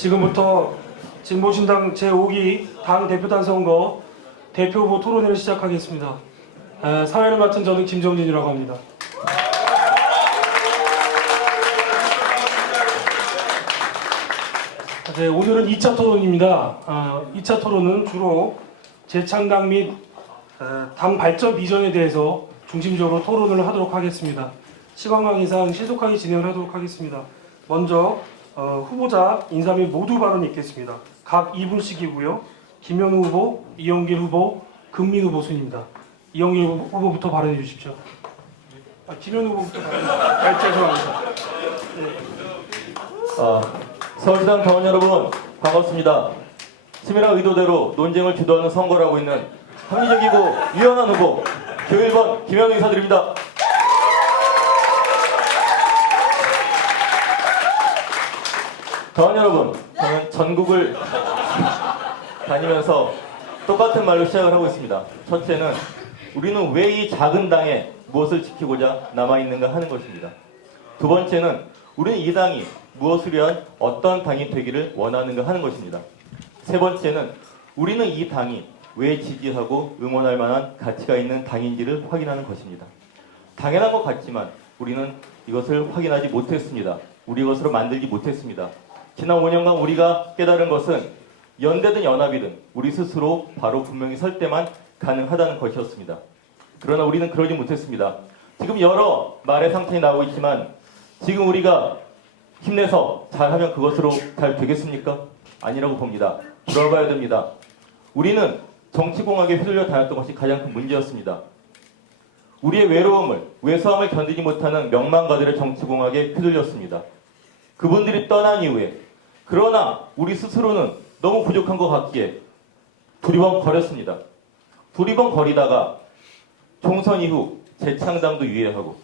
지금부터 진보신당 제5기 당 대표단 선거 대표 후보 토론회를 시작하겠습니다. 사회를 맡은 저는 김정진이라고 합니다. 네, 오늘은 2차 토론입니다. 2차 토론은 주로 재창당 및 당 발전 비전에 대해서 중심적으로 토론을 하도록 하겠습니다. 시간 관계상 신속하게 진행을 하도록 하겠습니다. 먼저 후보자 인사 및 모두 발언이 있겠습니다. 각 2분씩이고요. 김현우 후보, 이영길 후보, 금민 후보 순입니다. 이영길 후보부터 발언해 주십시오. 김현우 후보부터 발언해 주십시오. 죄송합니다. 네. 서울시당 당원 여러분 반갑습니다. 치밀한 의도대로 논쟁을 주도하는 선거를 하고 있는 합리적이고 유연한 후보 교1번 김현우 인사드립니다. 당원 여러분, 저는 전국을 다니면서 똑같은 말로 시작을 하고 있습니다. 첫째는 우리는 왜 이 작은 당에 무엇을 지키고자 남아있는가 하는 것입니다. 두 번째는 우리는 이 당이 무엇을 위한 어떤 당이 되기를 원하는가 하는 것입니다. 세 번째는 우리는 이 당이 왜 지지하고 응원할 만한 가치가 있는 당인지를 확인하는 것입니다. 당연한 것 같지만 우리는 이것을 확인하지 못했습니다. 우리 것으로 만들지 못했습니다. 지난 5년간 우리가 깨달은 것은 연대든 연합이든 우리 스스로 바로 분명히 설 때만 가능하다는 것이었습니다. 그러나 우리는 그러지 못했습니다. 지금 여러 말의 상태에 나오고 있지만 지금 우리가 힘내서 잘하면 그것으로 잘 되겠습니까? 아니라고 봅니다. 돌아봐야 됩니다. 우리는 정치공학에 휘둘려 다녔던 것이 가장 큰 문제였습니다. 우리의 외로움을, 외소함을 견디지 못하는 명망가들의 정치공학에 휘둘렸습니다. 그분들이 떠난 이후에 그러나 우리 스스로는 너무 부족한 것 같기에 두리번거렸습니다. 두리번거리다가 총선 이후 재창당도 유예하고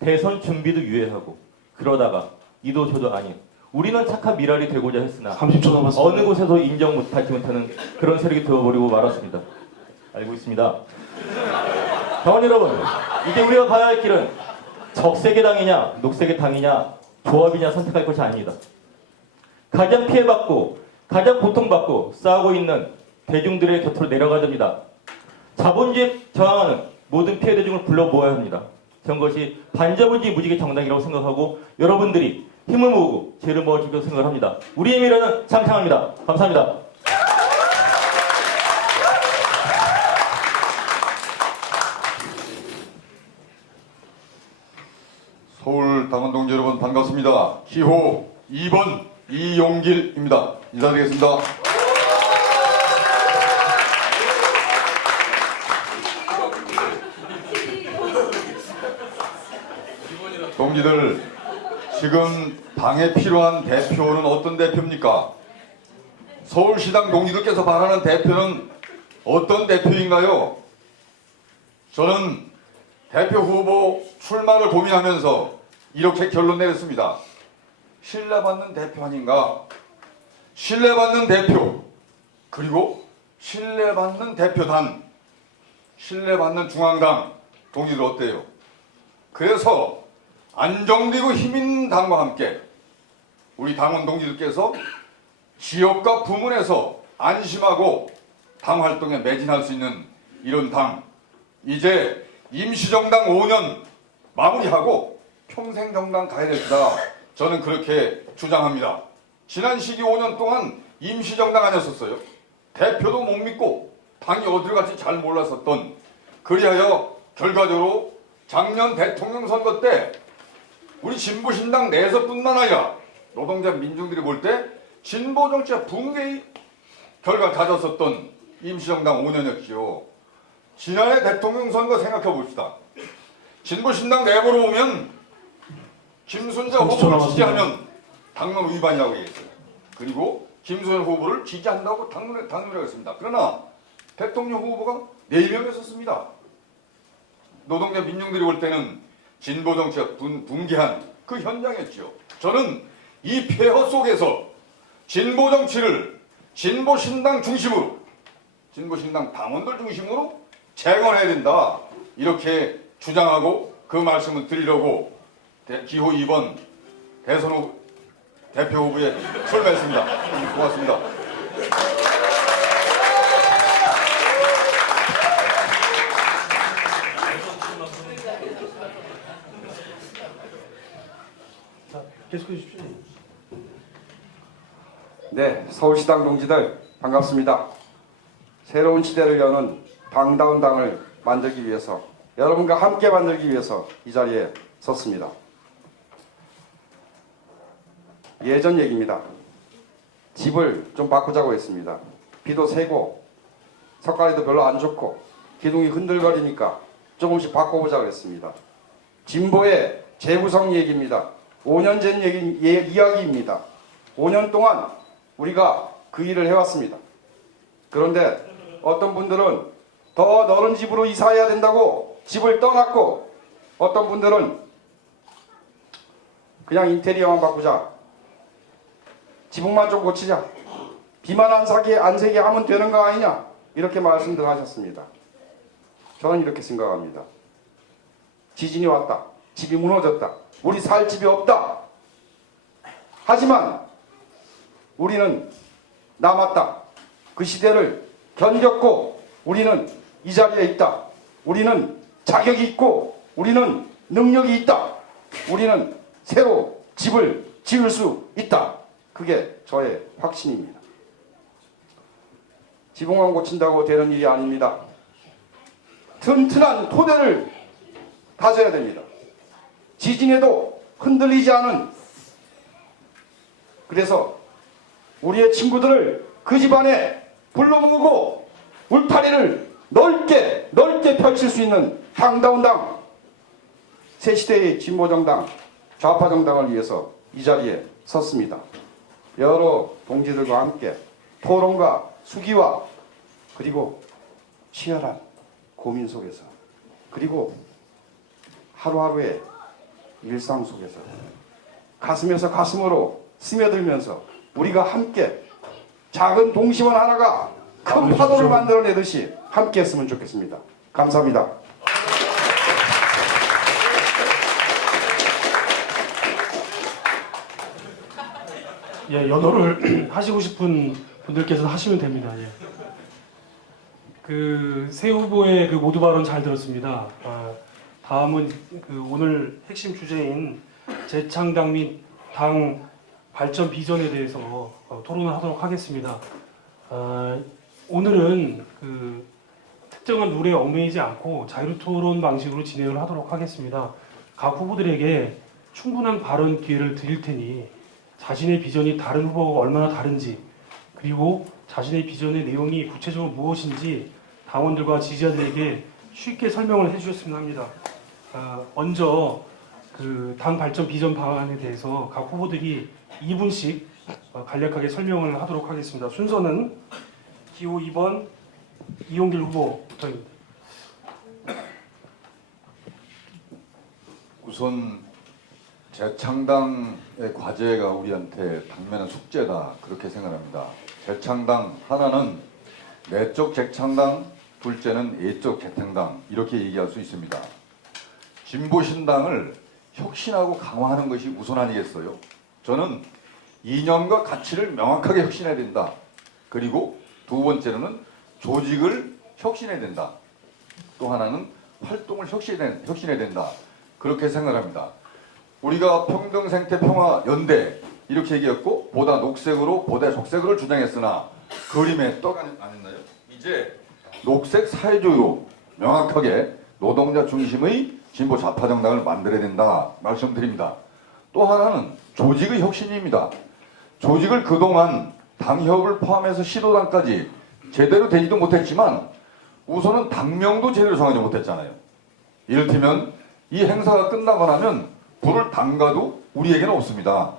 대선 준비도 유예하고 그러다가 이도 저도 아닌 우리는 착한 미랄이 되고자 했으나 30초 남았습니다. 어느 곳에서 인정받지 못하는 그런 세력이 되어버리고 말았습니다. 알고 있습니다. 당원 여러분, 이제 우리가 가야 할 길은 적색의 당이냐 녹색의 당이냐 조합이냐 선택할 것이 아닙니다. 가장 피해받고 가장 고통받고 싸우고 있는 대중들의 곁으로 내려가야 됩니다. 자본주의에 저항하는 모든 피해 대중을 불러 모아야 합니다. 저는 것이 반자본주의 무지개 정당이라고 생각하고 여러분들이 힘을 모으고 죄를 모아줄 것을 생각을 합니다. 우리의 미래는 창창합니다. 감사합니다. 서울 당원 동지 여러분 반갑습니다. 기호 2번 이용길입니다. 인사드리겠습니다. 동지들, 지금 당에 필요한 대표는 어떤 대표입니까? 서울시당 동지들께서 바라는 대표는 어떤 대표인가요? 저는 대표 후보 출마를 고민하면서 이렇게 결론 내렸습니다. 신뢰받는 대표 아닌가? 신뢰받는 대표, 그리고 신뢰받는 대표단, 신뢰받는 중앙당, 동지들 어때요? 그래서 안정되고 힘있는 당과 함께 우리 당원 동지들께서 지역과 부문에서 안심하고 당 활동에 매진할 수 있는 이런 당, 이제 임시정당 5년 마무리하고 평생정당 가야 됩니다. 저는 그렇게 주장합니다. 지난 시기 5년 동안 임시정당 아니었었어요. 대표도 못 믿고 당이 어디로 갈지 잘 몰랐었던, 그리하여 결과적으로 작년 대통령 선거 때 우리 진보신당 내에서뿐만 아니라 노동자 민중들이 볼 때 진보 정치의 붕괴의 결과를 가졌었던 임시정당 5년이었지요. 지난해 대통령 선거 생각해 봅시다. 진보신당 내부로 보면 김순자 후보를 지지하면 당론 위반이라고 얘기했어요. 그리고 김소연 후보를 지지한다고 당론이라고 했습니다. 그러나 대통령 후보가 4명이 섰습니다. 노동자 민중들이 볼 때는 진보 정치가 붕괴한 그 현장이었죠. 저는 이 폐허 속에서 진보 정치를 진보신당 중심으로, 진보신당 당원들 중심으로 재건해야 된다, 이렇게 주장하고 그 말씀을 드리려고 기호 2번 대선 후 대표 후보에 출마했습니다. 고맙습니다. 자, 계속해 주십시오. 네, 서울시당 동지들 반갑습니다. 새로운 시대를 여는 당다운 당을 만들기 위해서, 여러분과 함께 만들기 위해서 이 자리에 섰습니다. 예전 얘기입니다. 집을 좀 바꾸자고 했습니다. 비도 새고 석가래도 별로 안 좋고 기둥이 흔들거리니까 조금씩 바꿔보자고 했습니다. 진보의 재구성 얘기입니다. 5년 전 이야기입니다. 5년 동안 우리가 그 일을 해왔습니다. 그런데 어떤 분들은 더 넓은 집으로 이사해야 된다고 집을 떠났고, 어떤 분들은 그냥 인테리어만 바꾸자, 지붕만 좀 고치자, 비만 안 새게 하면 되는 거 아니냐, 이렇게 말씀들 하셨습니다. 저는 이렇게 생각합니다. 지진이 왔다, 집이 무너졌다, 우리 살 집이 없다. 하지만 우리는 남았다. 그 시대를 견뎠고 우리는 이 자리에 있다. 우리는 자격이 있고 우리는 능력이 있다. 우리는 새로 집을 지을 수 있다. 그게 저의 확신입니다. 지붕만 고친다고 되는 일이 아닙니다. 튼튼한 토대를 다져야 됩니다. 지진에도 흔들리지 않은, 그래서 우리의 친구들을 그 집안에 불러 모으고 울타리를 넓게 펼칠 수 있는 당다운 당, 새시대의 진보정당, 좌파정당을 위해서 이 자리에 섰습니다. 여러 동지들과 함께 토론과 수기와 그리고 치열한 고민 속에서, 그리고 하루하루의 일상 속에서 가슴에서 가슴으로 스며들면서 우리가 함께 작은 동심원 하나가 큰 파도를 만들어내듯이 함께 했으면 좋겠습니다. 감사합니다. 예, 연호를 하시고 싶은 분들께서는 하시면 됩니다. 예. 그 새 후보의 그 모두 발언 잘 들었습니다. 다음은 그 오늘 핵심 주제인 재창당 및 당 발전 비전에 대해서 토론을 하도록 하겠습니다. 오늘은 그 특정한 룰에 얽매이지 않고 자유로 토론 방식으로 진행을 하도록 하겠습니다. 각 후보들에게 충분한 발언 기회를 드릴 테니 자신의 비전이 다른 후보가 얼마나 다른지, 그리고 자신의 비전의 내용이 구체적으로 무엇인지 당원들과 지지자들에게 쉽게 설명을 해주셨으면 합니다. 먼저 그 당 발전 비전 방안에 대해서 각 후보들이 2분씩 간략하게 설명을 하도록 하겠습니다. 순서는 기호 2번 이용길 후보부터입니다. 우선 재창당의 과제가 우리한테 당면한 숙제다, 그렇게 생각합니다. 재창당 하나는 내적 재창당, 둘째는 예적 재창당, 이렇게 얘기할 수 있습니다. 진보신당을 혁신하고 강화하는 것이 우선 아니겠어요? 저는 이념과 가치를 명확하게 혁신해야 된다. 그리고 두 번째로는 조직을 혁신해야 된다. 또 하나는 활동을 혁신해야 된다. 그렇게 생각합니다. 우리가 평등생태평화연대 이렇게 얘기했고, 보다 녹색으로 보다 적색을 주장했으나 그림에 떡 안 했나요? 이제 녹색 사회주의로 명확하게 노동자 중심의 진보 좌파 정당을 만들어야 된다 말씀드립니다. 또 하나는 조직의 혁신입니다. 조직을 그동안 당협을 포함해서 시도당까지 제대로 되지도 못했지만 우선은 당명도 제대로 정하지 못했잖아요. 이를테면 이 행사가 끝나고 나면 불을 담가도 우리에게는 없습니다.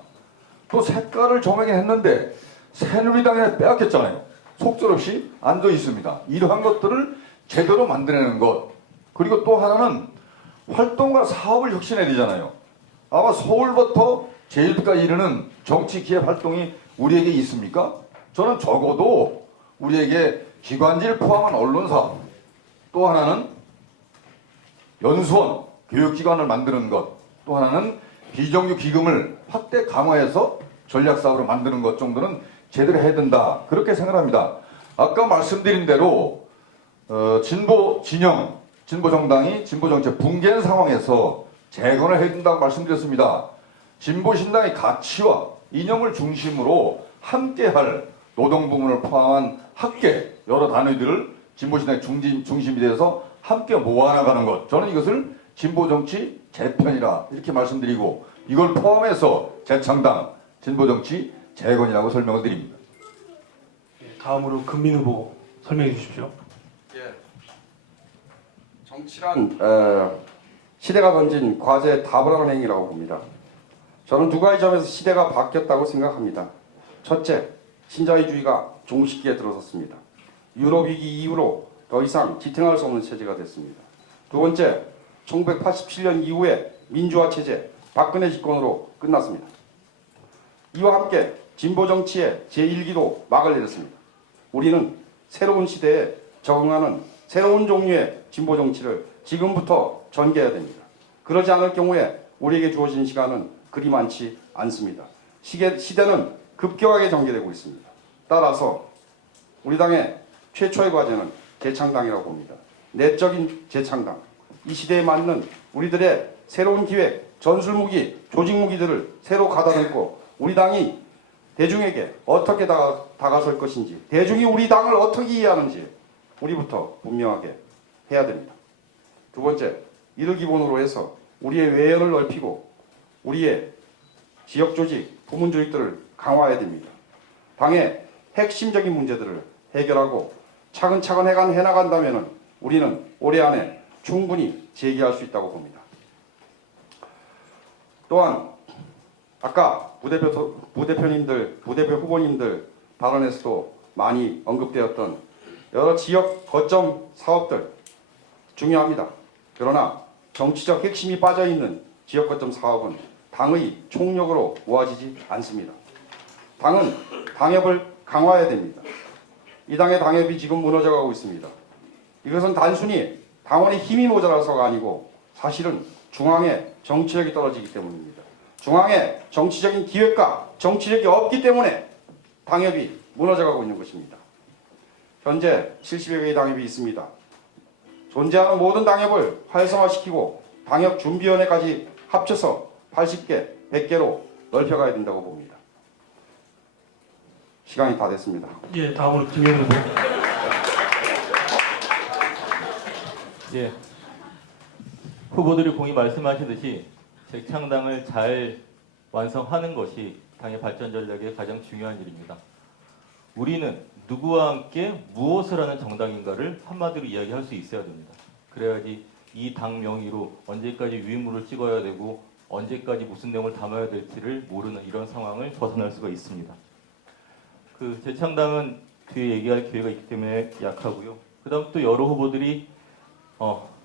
또 색깔을 정하긴 했는데 새누리당에 빼앗겼잖아요. 속절없이 앉아 있습니다. 이러한 것들을 제대로 만들어내는 것, 그리고 또 하나는 활동과 사업을 혁신해야 되잖아요. 아마 서울부터 제주도까지 이르는 정치 기획 활동이 우리에게 있습니까? 저는 적어도 우리에게 기관지를 포함한 언론사, 또 하나는 연수원, 교육기관을 만드는 것, 또 하나는 비정규 기금을 확대 강화해서 전략 사업으로 만드는 것 정도는 제대로 해야 된다. 그렇게 생각합니다. 아까 말씀드린 대로 진보 진영, 진보 정당이 진보 정책 붕괴한 상황에서 재건을 해야 된다고 말씀드렸습니다. 진보 신당의 가치와 이념을 중심으로 함께할 노동 부문을 포함한 학계 여러 단위들을 진보 신당의 중심이 되어서 함께 모아나가는 것. 저는 이것을 진보 정치 재편이라 이렇게 말씀드리고 이걸 포함해서 재창당 진보 정치 재건이라고 설명을 드립니다. 다음으로 금민 후보 설명해 주십시오. 예. 정치란 시대가 던진 과제에 답을 하는 행위라고 봅니다. 저는 두 가지 점에서 시대가 바뀌었다고 생각합니다. 첫째, 신자유주의가 종식기에 들어섰습니다. 유럽 위기 이후로 더 이상 지탱할 수 없는 체제가 됐습니다. 두 번째, 1987년 이후에 민주화 체제, 박근혜 집권으로 끝났습니다. 이와 함께 진보 정치의 제1기도 막을 내렸습니다. 우리는 새로운 시대에 적응하는 새로운 종류의 진보 정치를 지금부터 전개해야 됩니다. 그러지 않을 경우에 우리에게 주어진 시간은 그리 많지 않습니다. 시대는 급격하게 전개되고 있습니다. 따라서 우리 당의 최초의 과제는 재창당이라고 봅니다. 내적인 재창당. 이 시대에 맞는 우리들의 새로운 기획, 전술무기, 조직무기들을 새로 가다듬고 우리 당이 대중에게 어떻게 다가설 것인지, 대중이 우리 당을 어떻게 이해하는지 우리부터 분명하게 해야 됩니다. 두 번째, 이를 기본으로 해서 우리의 외연을 넓히고 우리의 지역 조직, 부문 조직들을 강화해야 됩니다. 당의 핵심적인 문제들을 해결하고 차근차근 해나간다면 우리는 올해 안에 충분히 재기할 수 있다고 봅니다. 또한 아까 부대표님들, 부대표 후보님들 발언에서도 많이 언급되었던 여러 지역 거점 사업들 중요합니다. 그러나 정치적 핵심이 빠져있는 지역 거점 사업은 당의 총력으로 모아지지 않습니다. 당은 당협을 강화해야 됩니다. 이 당의 당협이 지금 무너져가고 있습니다. 이것은 단순히 당원의 힘이 모자라서가 아니고 사실은 중앙의 정치력이 떨어지기 때문입니다. 중앙에 정치적인 기획과 정치력이 없기 때문에 당협이 무너져가고 있는 것입니다. 현재 70여 개의 당협이 있습니다. 존재하는 모든 당협을 활성화시키고 당협준비위원회까지 합쳐서 80개, 100개로 넓혀가야 된다고 봅니다. 시간이 다 됐습니다. 예, 다음으로 김현 후보. 예. 후보들이 공히 말씀하시듯이 재창당을 잘 완성하는 것이 당의 발전 전략의 가장 중요한 일입니다. 우리는 누구와 함께 무엇을 하는 정당인가를 한마디로 이야기할 수 있어야 됩니다. 그래야지 이 당 명의로 언제까지 유인물을 찍어야 되고 언제까지 무슨 내용을 담아야 될지를 모르는 이런 상황을 벗어날 수가 있습니다. 그 재창당은 뒤에 얘기할 기회가 있기 때문에 약하고요. 그 다음 또 여러 후보들이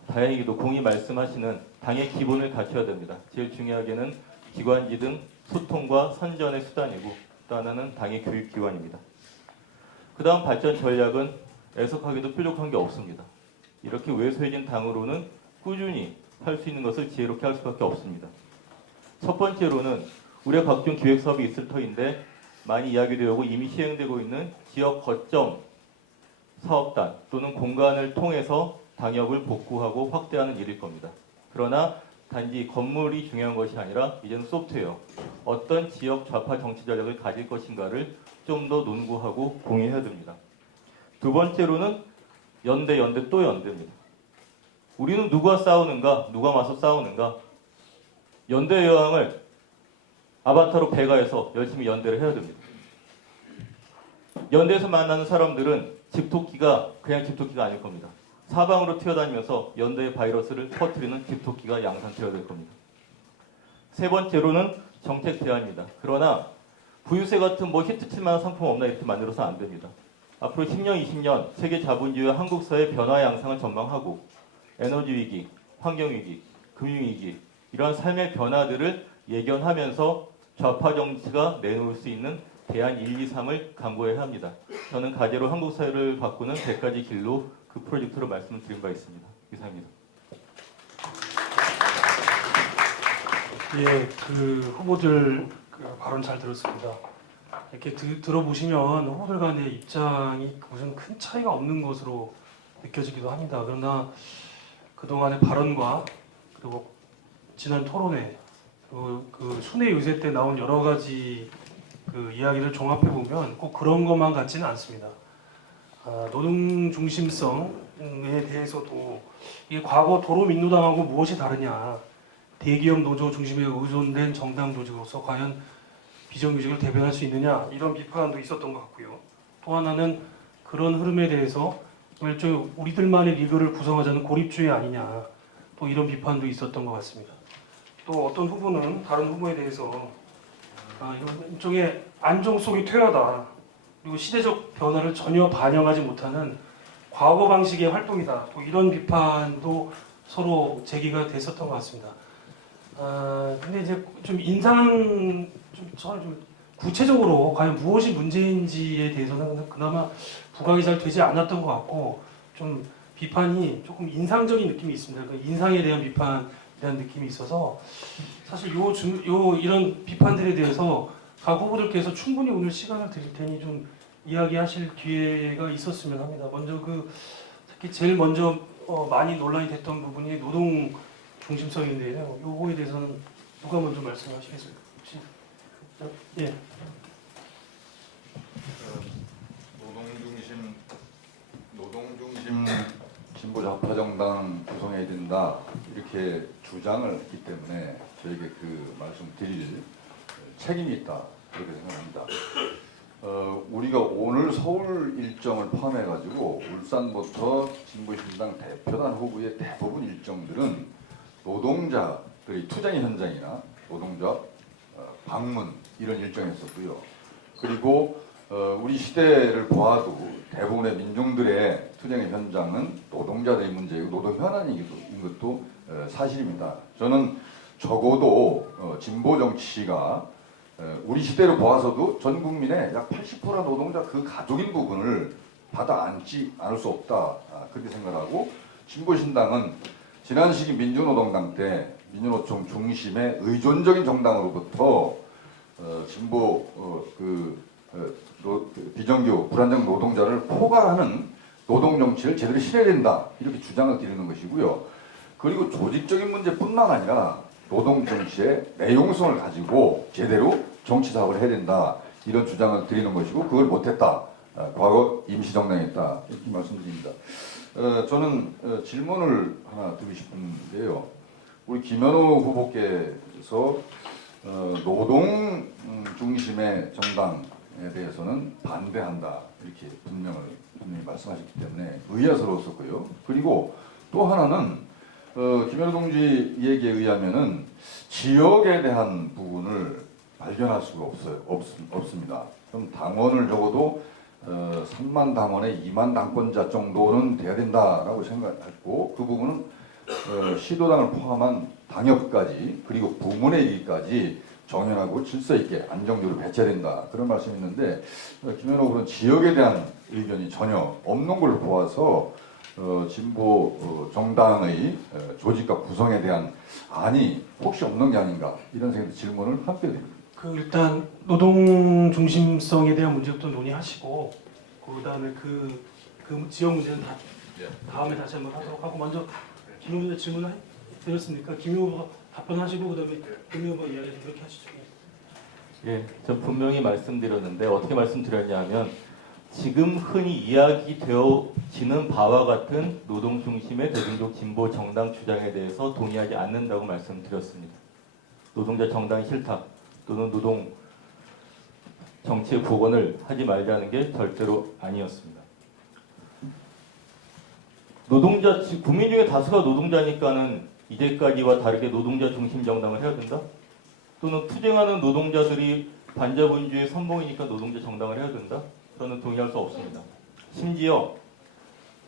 다행히도 공히 말씀하시는 당의 기본을 갖춰야 됩니다. 제일 중요하게는 기관지 등 소통과 선전의 수단이고 또 하나는 당의 교육기관입니다. 그 다음 발전 전략은 애석하게도 뾰족한 게 없습니다. 이렇게 왜소해진 당으로는 꾸준히 할 수 있는 것을 지혜롭게 할 수밖에 없습니다. 첫 번째로는 우리가 각종 기획사업이 있을 터인데 많이 이야기되고 이미 시행되고 있는 지역 거점 사업단 또는 공간을 통해서 당협을 복구하고 확대하는 일일 겁니다. 그러나 단지 건물이 중요한 것이 아니라 이제는 소프트웨어, 어떤 지역 좌파 정치 전략을 가질 것인가를 좀 더 논구하고 공유해야 됩니다. 두 번째로는 연대 또 연대입니다. 우리는 누가 싸우는가, 누가 맞서 싸우는가, 연대 여왕을 아바타로 배가해서 열심히 연대를 해야 됩니다. 연대에서 만나는 사람들은 집토끼가 그냥 집토끼가 아닐 겁니다. 사방으로 튀어다니면서 연대의 바이러스를 퍼뜨리는 집토끼가 양산되어야 될 겁니다. 세 번째로는 정책 제안입니다. 그러나 부유세 같은 히트칠 만한 상품 없나 이렇게 만들어서 안 됩니다. 앞으로 10년, 20년 세계 자본주의와 한국 사회의 변화 양상을 전망하고 에너지 위기, 환경 위기, 금융 위기 이러한 삶의 변화들을 예견하면서 좌파 정치가 내놓을 수 있는 대안 1, 2, 3을 강구해야 합니다. 저는 가제로 한국 사회를 바꾸는 100가지 길로 그 프로젝트로 말씀을 드린 바 있습니다. 이상입니다. 예, 그 후보들 그 발언 잘 들었습니다. 이렇게 들어보시면 후보들 간의 입장이 무슨 큰 차이가 없는 것으로 느껴지기도 합니다. 그러나 그동안의 발언과 그리고 지난 토론회 그리고 그 순회 의제 때 나온 여러 가지 그 이야기를 종합해 보면 꼭 그런 것만 같지는 않습니다. 노동 중심성에 대해서도 이게 과거 도로민노당하고 무엇이 다르냐, 대기업 노조 중심에 의존된 정당 조직으로서 과연 비정규직을 대변할 수 있느냐, 이런 비판도 있었던 것 같고요. 또 하나는 그런 흐름에 대해서 일종의 우리들만의 리그를 구성하자는 고립주의 아니냐, 또 이런 비판도 있었던 것 같습니다. 또 어떤 후보는 다른 후보에 대해서 이런 일종의 안정 속의 퇴화다, 그리고 시대적 변화를 전혀 반영하지 못하는 과거 방식의 활동이다, 또 이런 비판도 서로 제기가 됐었던 것 같습니다. 근데 이제 좀 저는 좀 구체적으로 과연 무엇이 문제인지에 대해서는 그나마 부각이 잘 되지 않았던 것 같고, 좀 비판이 조금 인상적인 느낌이 있습니다. 그 인상에 대한 비판이라는 느낌이 있어서 사실 이런 비판들에 대해서 각 후보들께서 충분히 오늘 시간을 드릴 테니 좀 이야기하실 기회가 있었으면 합니다. 먼저 특히 제일 먼저 많이 논란이 됐던 부분이 노동 중심성인데요. 요거에 대해서는 누가 먼저 말씀하시겠습니까? 혹시? 예. 노동중심 진보 좌파 정당 구성해야 된다 이렇게 주장을 했기 때문에 저에게 그 말씀 드릴 책임이 있다 그렇게 생각합니다. 우리가 오늘 서울 일정을 포함해 가지고 울산부터 진보신당 대표단 후보의 대부분 일정들은 노동자들의 투쟁 현장이나 노동자 방문 이런 일정이었었고요. 그리고 우리 시대를 보아도 대부분의 민중들의 투쟁의 현장은 노동자들의 문제이고 노동 현안인 것도 사실입니다. 저는 적어도 진보 정치가 우리 시대로 보아서도 전 국민의 약 80%의 노동자 그 가족인 부분을 받아 안지 않을 수 없다 그렇게 생각하고, 진보신당은 지난 시기 민주노동당 때 민주노총 중심의 의존적인 정당으로부터 진보 비정규 불안정 노동자를 포괄하는 노동 정치를 제대로 실해야 된다 이렇게 주장을 드리는 것이고요. 그리고 조직적인 문제뿐만 아니라 노동 정치의 내용성을 가지고 제대로 정치 사업을 해야 된다 이런 주장을 드리는 것이고, 그걸 못했다, 과거 임시정당했다 이렇게 말씀드립니다. 저는 질문을 하나 드리고 싶은데요. 우리 김현우 후보께서 노동 중심의 정당에 대해서는 반대한다 이렇게 분명히 말씀하셨기 때문에 의아스러웠었고요. 그리고 또 하나는 김현우 동지 얘기에 의하면은 지역에 대한 부분을 발견할 수가 없습니다. 그럼 당원을 적어도 3만 당원에 2만 당권자 정도는 돼야 된다라고 생각했고, 그 부분은 시도당을 포함한 당협까지 그리고 부문회의까지 정연하고 질서 있게 안정적으로 배치된다 그런 말씀이있는데, 김현우 후보는 지역에 대한 의견이 전혀 없는 걸로 보아서 진보 정당의 조직과 구성에 대한 안이 혹시 없는 게 아닌가 이런 생각의 질문을 함께 드립니다. 일단 노동 중심성에 대한 문제부터 논의하시고, 그다음에 그 지역 문제는 다음에 다시 한번 하도록 하고, 먼저 김 후보 질문 드렸습니까? 김 후보 답변하시고 그다음에 김 후보 이야기 그렇게 하시죠. 예, 저 분명히 말씀드렸는데 어떻게 말씀드렸냐면, 지금 흔히 이야기되어지는 바와 같은 노동 중심의 대중적 진보 정당 주장에 대해서 동의하지 않는다고 말씀드렸습니다. 노동자 정당이 싫다 또는 노동 정치의 복원을 하지 말자는 게 절대로 아니었습니다. 국민 중에 다수가 노동자니까는 이제까지와 다르게 노동자 중심 정당을 해야 된다? 또는 투쟁하는 노동자들이 반자본주의 선봉이니까 노동자 정당을 해야 된다? 저는 동의할 수 없습니다. 심지어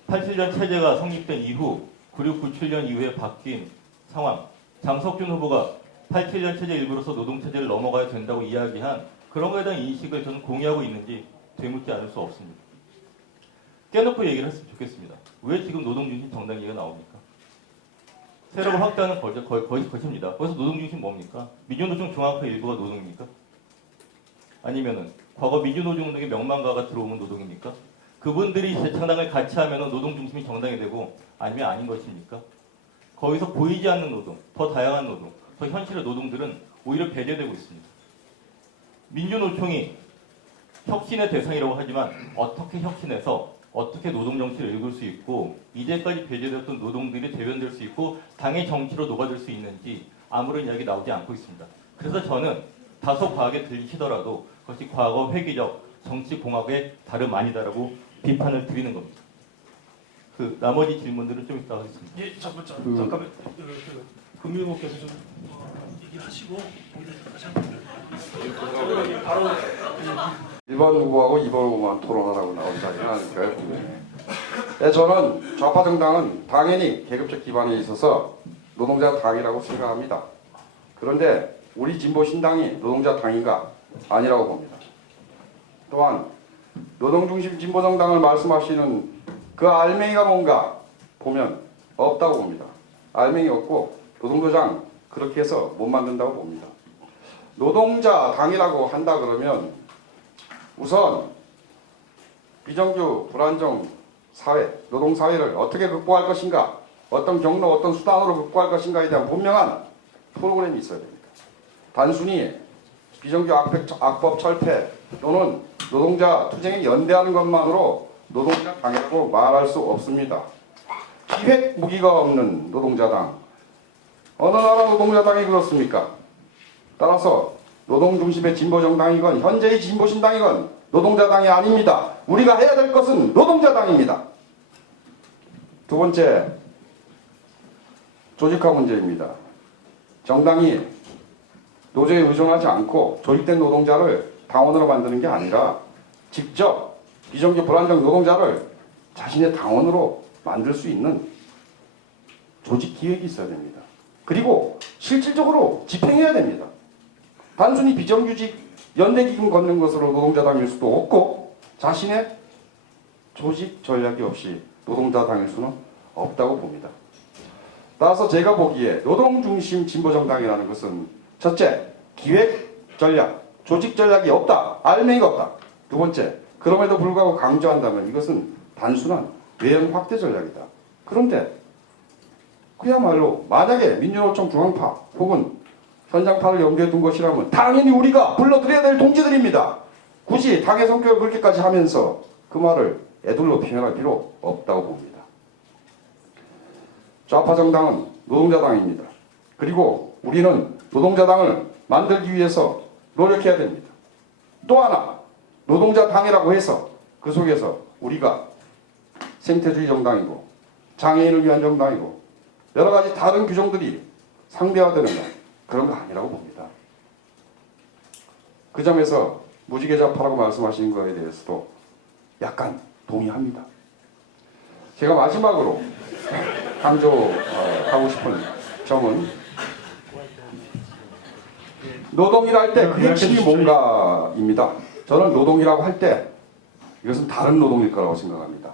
87년 체제가 성립된 이후 그리고 97년 이후에 바뀐 상황, 장석준 후보가 87년 체제 일부로서 노동체제를 넘어가야 된다고 이야기한 그런 거에 대한 인식을 저는 공유하고 있는지 되묻지 않을 수 없습니다. 깨놓고 얘기를 했으면 좋겠습니다. 왜 지금 노동중심 정당 얘기가 나옵니까? 세력을 확대하는 것입니다. 거기서 노동중심 뭡니까? 민주노총 중앙회 일부가 노동입니까? 아니면은 과거 민주노총운동의 명망가가 들어오는 노동입니까? 그분들이 재창당을 같이 하면 노동 중심이 정당이 되고 아니면 아닌 것입니까? 거기서 보이지 않는 노동, 더 다양한 노동, 더 현실의 노동들은 오히려 배제되고 있습니다. 민주노총이 혁신의 대상이라고 하지만 어떻게 혁신해서 어떻게 노동정치를 읽을 수 있고 이제까지 배제되었던 노동들이 대변될 수 있고 당의 정치로 녹아들 수 있는지 아무런 이야기 나오지 않고 있습니다. 그래서 저는 다소 과하게 들리시더라도 그것이 과거 회기적 정치공학의 다름 아니다라고 비판을 드리는 겁니다. 그 나머지 질문들은 좀 이따 하겠습니다. 예, 잠깐만. 금융업계에서 좀 얘기를 하시고 다시 한번 바로 1번 후보하고 2번 후보만 토론하라고 나온 자리는 아닐까요? 네, 저는 좌파 정당은 당연히 계급적 기반에 있어서 노동자 당이라고 생각합니다. 그런데 우리 진보 신당이 노동자 당인가? 아니라고 봅니다. 또한 노동중심 진보 정당을 말씀하시는 그 알맹이가 뭔가 보면 없다고 봅니다. 알맹이 없고 노동조장 그렇게 해서 못 만든다고 봅니다. 노동자 당이라고 한다 그러면 우선 비정규 불안정 사회, 노동사회를 어떻게 극복할 것인가, 어떤 경로, 어떤 수단으로 극복할 것인가에 대한 분명한 프로그램이 있어야 됩니다. 단순히 비정규 악법 철폐 또는 노동자 투쟁에 연대하는 것만으로 노동자 당이라고 말할 수 없습니다. 기획 무기가 없는 노동자당, 어느 나라 노동자당이 그렇습니까? 따라서 노동중심의 진보정당이건 현재의 진보신당이건 노동자당이 아닙니다. 우리가 해야 될 것은 노동자당입니다. 두 번째, 조직화 문제입니다. 정당이 노조에 의존하지 않고 조직된 노동자를 당원으로 만드는 게 아니라 직접 비정규 불안정 노동자를 자신의 당원으로 만들 수 있는 조직 기획이 있어야 됩니다. 그리고 실질적으로 집행해야 됩니다. 단순히 비정규직 연대기금 걷는 것으로 노동자당일 수도 없고 자신의 조직 전략이 없이 노동자당일 수는 없다고 봅니다. 따라서 제가 보기에 노동중심 진보정당이라는 것은 첫째, 기획 전략, 조직 전략이 없다, 알맹이가 없다. 두 번째, 그럼에도 불구하고 강조한다면 이것은 단순한 외연 확대 전략이다. 그런데 그야말로 만약에 민주노총 중앙파 혹은 현장파를 염두에 둔 것이라면 당연히 우리가 불러드려야 될 동지들입니다. 굳이 당의 성격을 그렇게까지 하면서 그 말을 애둘러 표현할 필요 없다고 봅니다. 좌파 정당은 노동자당입니다. 그리고 우리는 노동자당을 만들기 위해서 노력해야 됩니다. 또 하나 노동자당이라고 해서 그 속에서 우리가 생태주의 정당이고 장애인을 위한 정당이고 여러 가지 다른 규정들이 상대화되는 것 그런 거 아니라고 봅니다. 그 점에서 무지개 좌파라고 말씀하신 거에 대해서도 약간 동의합니다. 제가 마지막으로 강조하고 싶은 점은 노동이라 할 때 그 핵심이 뭔가입니다. 저는 노동이라고 할 때 이것은 다른 노동일 거라고 생각합니다.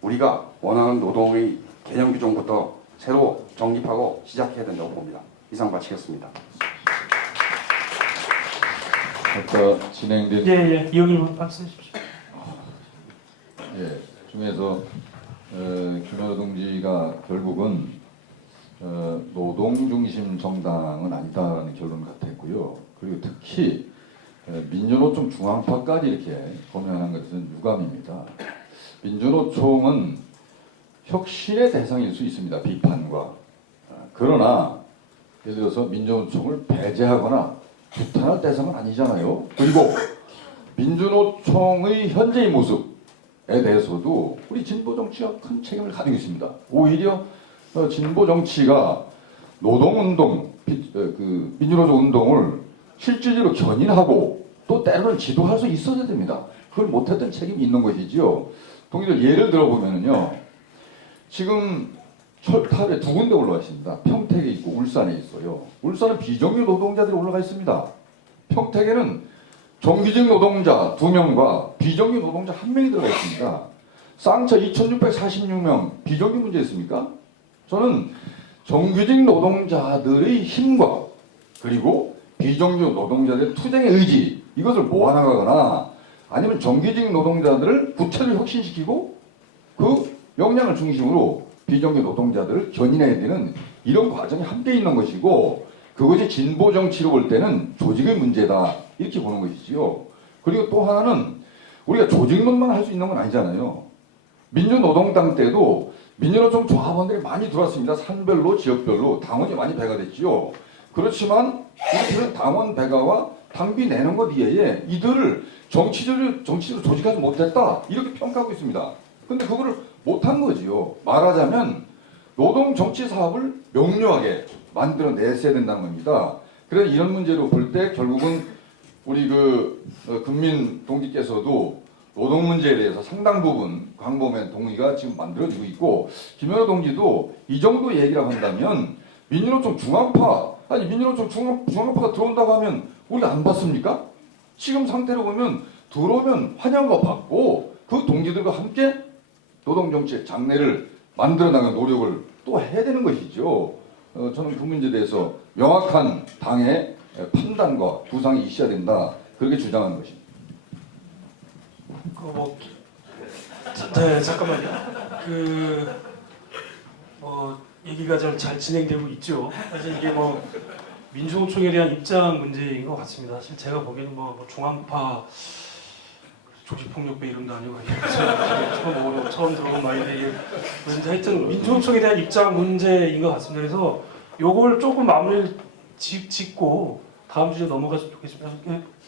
우리가 원하는 노동의 개념 규정부터 새로 정립하고 시작해야 된다고 봅니다. 이상 마치겠습니다. 아까 진행된 예, 이용님 말씀해 주십시오. 중에서 김현우 동지가 결국은 노동중심 정당은 아니다라는 결론 같았고요. 그리고 특히 민주노총 중앙파까지 이렇게 검열한 것은 유감입니다. 민주노총은 혁신의 대상일 수 있습니다. 비판과. 그러나 예를 들어서 민주노총을 배제하거나 규탄할 대상은 아니잖아요. 그리고 민주노총의 현재의 모습에 대해서도 우리 진보정치가 큰 책임을 가지고 있습니다. 오히려 진보정치가 노동운동, 민주노총 운동을 실질적으로 견인하고 또 때로는 지도할 수 있어야 됩니다. 그걸 못했던 책임이 있는 것이지요. 동의들 예를 들어보면요. 지금 철탑에 두 군데 올라가 있습니다. 평택에 있고 울산에 있어요. 울산은 비정규 노동자들이 올라가 있습니다. 평택에는 정규직 노동자 2명과 비정규 노동자 1명이 들어가 있습니다. 쌍차 2646명 비정규 문제 있습니까? 저는 정규직 노동자들의 힘과 그리고 비정규 노동자들의 투쟁의 의지 이것을 모아나가거나 아니면 정규직 노동자들을 구체를 혁신시키고 그 역량을 중심으로 비정규 노동자들을 견인해야 되는 이런 과정이 함께 있는 것이고 그것이 진보 정치로 볼 때는 조직의 문제다 이렇게 보는 것이지요. 그리고 또 하나는 우리가 조직론만 할 수 있는 건 아니잖아요. 민주노동당 때도 민주노총 조합원들이 많이 들어왔습니다. 산별로 지역별로 당원이 많이 배가 됐지요. 그렇지만 이들은 당원 배가와 당비 내는 것 이외에 이들을 정치적으로 조직하지 못했다 이렇게 평가하고 있습니다. 근데 그거를 못한 거지요. 말하자면 노동 정치 사업을 명료하게 만들어냈어야 된다는 겁니다. 그래서 이런 문제로 볼 때 결국은 우리 국민 동지께서도 노동 문제에 대해서 상당 부분 광범위한 동의가 지금 만들어지고 있고 김현우 동지도 이 정도 얘기라고 한다면 민주노총 중앙파 아니 민주노총 중앙파가 들어온다고 하면 원래 안 받습니까? 지금 상태로 보면 들어오면 환영과 받고 그 동지들과 함께 노동정치의 장래를 만들어 나가는 노력을 또 해야 되는 것이죠. 저는 그 문제에 대해서 명확한 당의 판단과 구상이 있어야 된다 그렇게 주장하는 것입니다. 네, 잠깐만요. 얘기가 좀 잘 진행되고 있죠. 사실 이게 민주노총에 대한 입장 문제인 것 같습니다. 사실 제가 보기에는 중앙파 조직폭력배 이름도 아니고 처음 들어본 말인데 하여튼 민주노총에 대한 입장 문제인 것 같습니다. 그래서 요걸 조금 마무리를 짓고 다음 주제 넘어갔으면 좋겠습니다.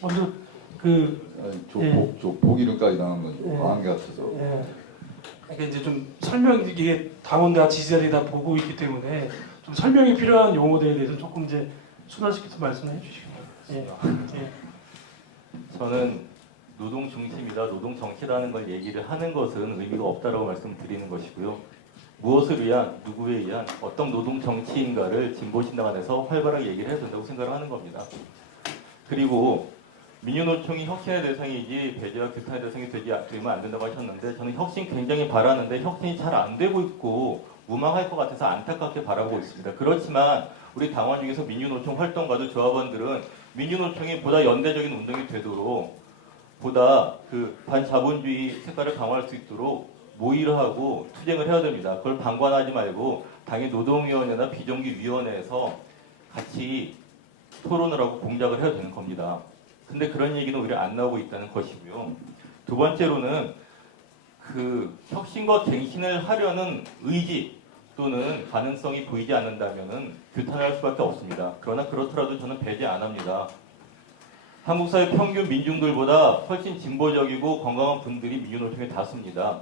먼저 조폭 이름까지 나온 건 과한 게 같아서. 예. 그러니까 이제 좀 이게 당원과 지지자들이 다 보고 있기 때문에 좀 설명이 필요한 용어들에 대해서 조금 이제 순화시켜서 말씀을 해주시고. 예. 저는 노동 중심이다, 노동 정치라는 걸 얘기를 하는 것은 의미가 없다라고 말씀드리는 것이고요. 무엇을 위한, 누구에 의한 어떤 노동 정치인가를 진보신당 안에서 활발하게 얘기를 해야 된다고 생각을 하는 겁니다. 그리고 민주노총이 혁신의 대상이지 배제와 규탄의 대상이 되면 안 된다고 하셨는데 저는 혁신 굉장히 바라는데 혁신이 잘 안 되고 있고 무망할 것 같아서 안타깝게 바라보고 있습니다. 그렇지만 우리 당원 중에서 민주노총 활동가들, 조합원들은 민주노총이 보다 연대적인 운동이 되도록 보다 반자본주의 색깔을 강화할 수 있도록 모의를 하고 투쟁을 해야 됩니다. 그걸 방관하지 말고 당의 노동위원회나 비정규위원회에서 같이 토론을 하고 공작을 해야 되는 겁니다. 근데 그런 얘기는 오히려 안 나오고 있다는 것이고요. 두 번째로는 혁신과 갱신을 하려는 의지 또는 가능성이 보이지 않는다면은 규탄할 수밖에 없습니다. 그러나 그렇더라도 저는 배제 안 합니다. 한국 사회 평균 민중들보다 훨씬 진보적이고 건강한 분들이 민주노총에 다수입니다.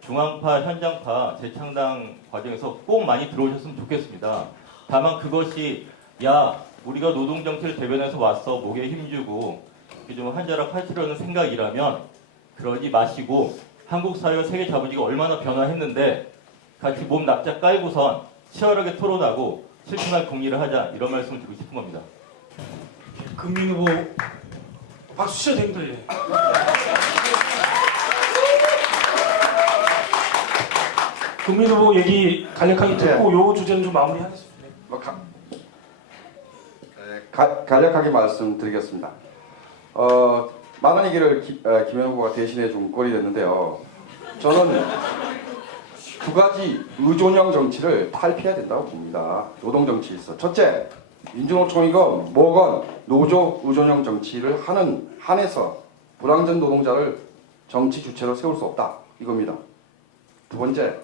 중앙파, 현장파, 재창당 과정에서 꼭 많이 들어오셨으면 좋겠습니다. 다만 그것이 우리가 노동정치를 대변해서 왔어 목에 힘주고 좀 한자락 펼치려는 생각이라면 그러지 마시고 한국 사회와 세계 자본주의가 얼마나 변화했는데 같이 몸 납작 깔고선 치열하게 토론하고 실천할 공리를 하자 이런 말씀을 드리고 싶은 겁니다. 금민 후보 박수 치셔야 됩니다. 예. 금민 후보 얘기 간략하게 듣고 요 주제는 좀 마무리하겠습니다. 간략하게 말씀드리겠습니다. 많은 얘기를 김현 후보가 대신해 준 꼴이 됐는데요. 저는 두 가지 의존형 정치를 탈피해야 된다고 봅니다. 노동 정치에 있어. 첫째, 민주노총이건 뭐건 노조 의존형 정치를 하는 한에서 불황전 노동자를 정치 주체로 세울 수 없다. 이겁니다. 두 번째,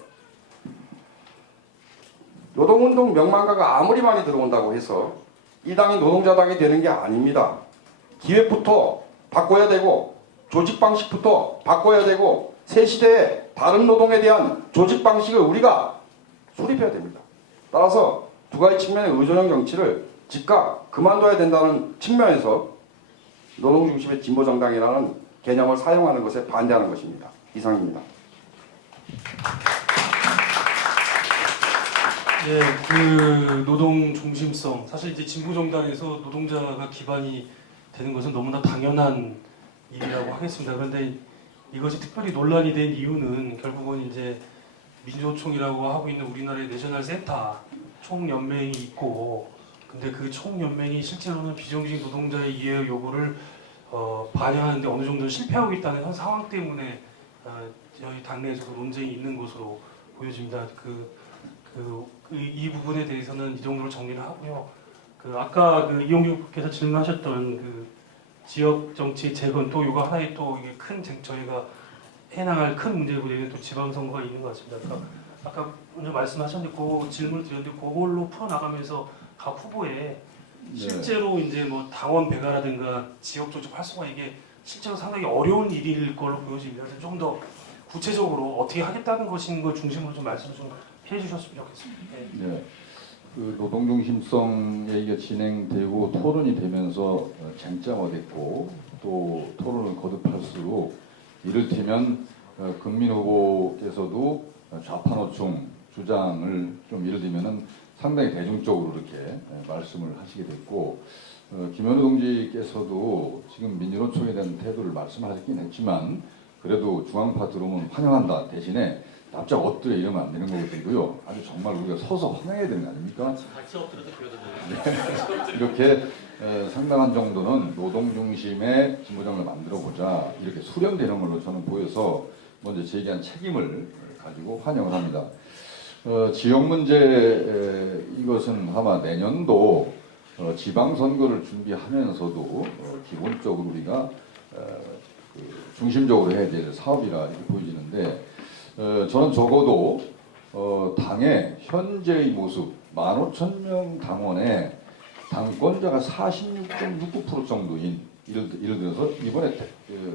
노동운동 명망가가 아무리 많이 들어온다고 해서 이 당이 노동자당이 되는 게 아닙니다. 기획부터 바꿔야 되고 조직 방식부터 바꿔야 되고 새 시대의 다른 노동에 대한 조직 방식을 우리가 수립해야 됩니다. 따라서 두 가지 측면의 의존형 정치를 즉각 그만둬야 된다는 측면에서 노동 중심의 진보 정당이라는 개념을 사용하는 것에 반대하는 것입니다. 이상입니다. 네, 노동 중심성. 사실 이제 진보 정당에서 노동자가 기반이 되는 것은 너무나 당연한 일이라고 하겠습니다. 그런데 이것이 특별히 논란이 된 이유는 결국은 이제 민주노총이라고 하고 있는 우리나라의 내셔널 센터 총연맹이 있고, 근데 그 총연맹이 실제로는 비정규직 노동자의 이해 요구를 반영하는데 어느 정도 실패하고 있다는 현 상황 때문에 저희 당내에서도 논쟁이 있는 것으로 보여집니다. 이 부분에 대해서는 이 정도로 정리를 하고요. 아까 이용규 국회에서 질문하셨던 지역 정치 재건 또 이거 하나의 또 이게 저희가 해나갈 큰 문제고 내년 또 지방선거가 있는 것 같습니다. 그러니까 아까 먼저 말씀하셨는데 그 질문을 드렸는데 그걸로 풀어나가면서 각 후보에 실제로 이제 뭐 당원 배가라든가 지역 조직 활성화 이게 실제로 상당히 어려운 일일 걸로 보여집니다. 그래서 좀 더 구체적으로 어떻게 하겠다는 것인 걸 중심으로 좀 말씀을 좀 해주셨으면 좋겠습니다. 네. 네. 노동 중심성에 이게 진행되고 토론이 되면서 쟁점화됐고 또 토론을 거듭할수록 이를테면 금민 후보께서도 좌파 노총 주장을 좀 예를 들면은 상당히 대중적으로 이렇게 말씀을 하시게 됐고 김현우 동지께서도 지금 민주노총에 대한 태도를 말씀하셨긴 했지만 그래도 중앙파 들어오면 환영한다 대신에 납작 엎드려 이러면 안 되는 거거든요. 아주 정말 우리가 서서 환영해야 되는 거 아닙니까? 같이 엎드려서 기어도 이렇게 상당한 정도는 노동 중심의 진보정을 만들어 보자 이렇게 수렴되는 걸로 저는 보여서 먼저 제기한 책임을 가지고 환영을 합니다. 지역 문제 이것은 아마 내년도 지방선거를 준비하면서도 기본적으로 우리가 중심적으로 해야 될 사업이라 이렇게 보여지는데 저는 적어도 당의 현재의 모습 15,000명 당원의 당권자가 46.69% 정도인 예를 들어서 이번에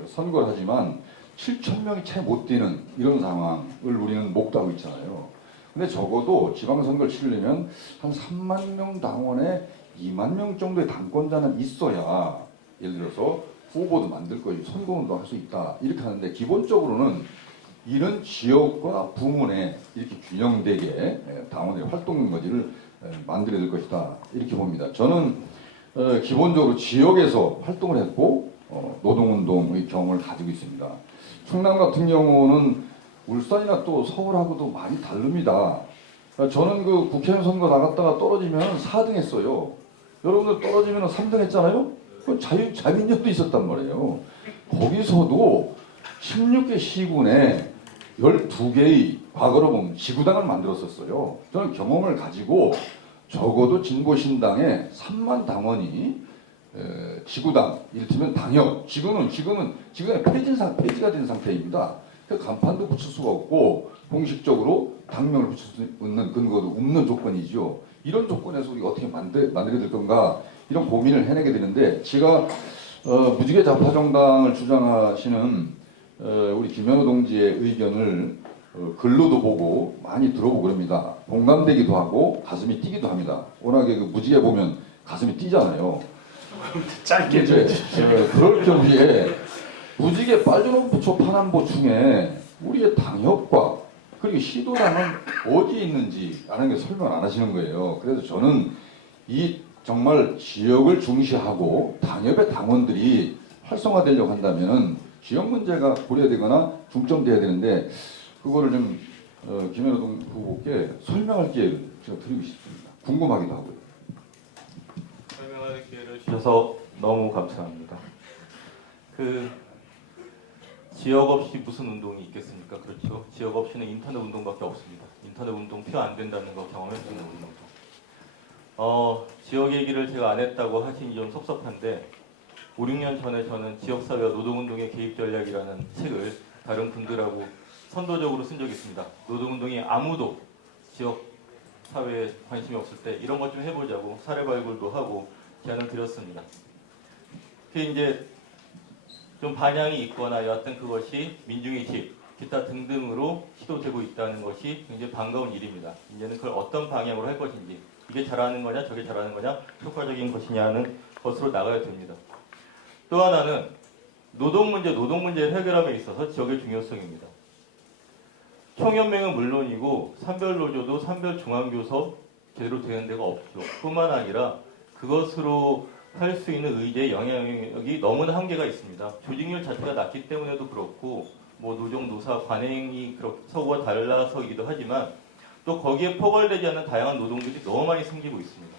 선거를 하지만 7,000명이 채 못 되는 이런 상황을 우리는 목도하고 있잖아요. 근데 적어도 지방선거를 치르려면 한 3만 명 당원에 2만 명 정도의 당권자는 있어야 예를 들어서 후보도 만들 거고 선거운동 할 수 있다 이렇게 하는데 기본적으로는 이런 지역과 부문에 이렇게 균형되게 당원의 활동 거지를 만들어야 될 것이다 이렇게 봅니다. 저는 기본적으로 지역에서 활동을 했고 노동운동의 경험을 가지고 있습니다. 충남 같은 경우는 울산이나 또 서울하고도 많이 다릅니다. 저는 국회의원 선거 나갔다가 떨어지면 4등 했어요. 여러분들 떨어지면 3등 했잖아요. 자민련도 있었단 말이에요. 거기서도 16개 시군에 12개의 과거로 보면 지구당을 만들었었어요. 저는 경험을 가지고 적어도 진보신당에 3만 당원이 지구당, 이를테면 당협, 지금은 폐지가 된 상태입니다. 간판도 붙일 수가 없고 공식적으로 당명을 붙일 수 있는 근거도 없는 조건이죠. 이런 조건에서 우리가 어떻게 만들게 될 건가 이런 고민을 해내게 되는데 제가 무지개 좌파 정당을 주장하시는 우리 김현우 동지의 의견을 글로도 보고 많이 들어보고 그럽니다. 공감되기도 하고 가슴이 뛰기도 합니다. 워낙에 무지개 보면 가슴이 뛰잖아요. 짧게 이제 그럴 경우에 무지개 빨주노부 조파남보 중에 우리의 당협과 그리고 시도당은 어디에 있는지 아는 게 설명 안 하시는 거예요. 그래서 저는 이 정말 지역을 중시하고 당협의 당원들이 활성화되려고 한다면은 지역 문제가 고려되거나 중점돼야 되는데 그거를 좀 김현우 후보께 설명할 기회를 제가 드리고 싶습니다. 궁금하기도 하고요. 설명할 기회를 주셔서 너무 감사합니다. 지역 없이 무슨 운동이 있겠습니까? 그렇죠. 지역 없이는 인터넷 운동밖에 없습니다. 인터넷 운동 표 안 된다는 거 경험했습니다. 지역 얘기를 제가 안 했다고 하시니 좀 섭섭한데 5, 6년 전에 저는 지역사회와 노동운동의 개입 전략이라는 책을 다른 분들하고 선도적으로 쓴 적이 있습니다. 노동운동이 아무도 지역사회에 관심이 없을 때 이런 것 좀 해보자고 사례 발굴도 하고 제안을 드렸습니다. 그게 이제 좀 반향이 있거나 여하튼 그것이 민중이식, 기타 등등으로 시도되고 있다는 것이 굉장히 반가운 일입니다. 이제는 그걸 어떤 방향으로 할 것인지 이게 잘하는 거냐 저게 잘하는 거냐 효과적인 것이냐는 것으로 나가야 됩니다. 또 하나는 노동 문제를 해결함에 있어서 지역의 중요성입니다. 총연맹은 물론이고 산별노조도 산별중앙교섭 제대로 되는 데가 없죠. 뿐만 아니라 그것으로 할 수 있는 의제의 영향력이 너무나 한계가 있습니다. 조직률 자체가 낮기 때문에도 그렇고 노종, 노사, 관행이 서구와 달라서이기도 하지만 또 거기에 포괄되지 않는 다양한 노동들이 너무 많이 생기고 있습니다.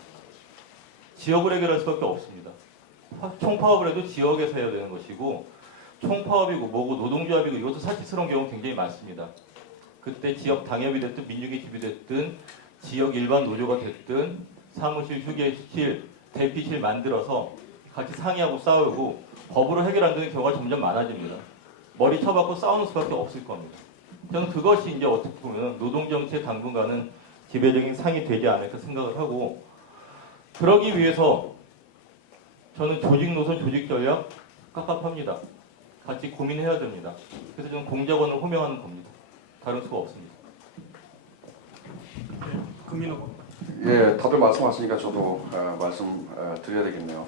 지역을 해결할 수밖에 없습니다. 총파업을 해도 지역에서 해야 되는 것이고 총파업이고 뭐고 노동조합이고 이것도 사치스러운 경우 굉장히 많습니다. 그때 지역 당협이 됐든 민중개집이 됐든 지역 일반 노조가 됐든 사무실, 휴게실, 대피실 만들어서 같이 상의하고 싸우고 법으로 해결 안 되는 경우가 점점 많아집니다. 머리 쳐박고 싸우는 수밖에 없을 겁니다. 저는 그것이 이제 어떻게 보면 노동정치의 당분간은 지배적인 상이 되지 않을까 생각을 하고 그러기 위해서 저는 조직 노선, 조직 전략 깝깝합니다. 같이 고민해야 됩니다. 그래서 저는 공작원을 호명하는 겁니다. 다른 수가 없습니다. 금민호. 예, 다들 말씀하시니까 저도 말씀 드려야 되겠네요.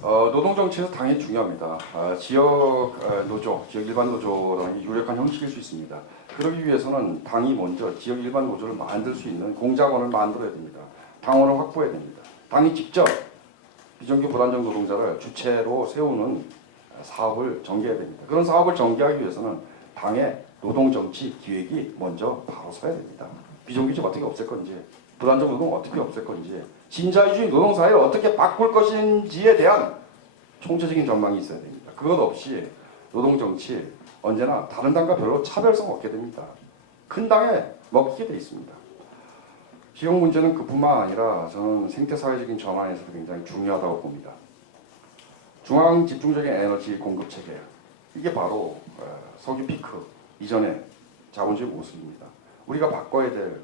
노동정치에서 당연히 중요합니다. 지역 노조, 지역 일반 노조라는 게 유력한 형식일 수 있습니다. 그러기 위해서는 당이 먼저 지역 일반 노조를 만들 수 있는 공작원을 만들어야 됩니다. 당원을 확보해야 됩니다. 당이 직접 비정규 불안정 노동자를 주체로 세우는 사업을 전개해야 됩니다. 그런 사업을 전개하기 위해서는 당의 노동정치 기획이 먼저 바로 서야 됩니다. 비정규직 어떻게 없앨 건지, 불안정 노동 어떻게 없앨 건지, 신자유주의 노동사회를 어떻게 바꿀 것인지에 대한 총체적인 전망이 있어야 됩니다. 그것 없이 노동정치 언제나 다른 당과 별로 차별성 없게 됩니다. 큰 당에 먹히게 돼 있습니다. 지역 문제는 그뿐만 아니라 저는 생태사회적인 전환에서도 굉장히 중요하다고 봅니다. 중앙 집중적인 에너지 공급 체계, 이게 바로 석유 피크 이전의 자본주의 모습입니다. 우리가 바꿔야 될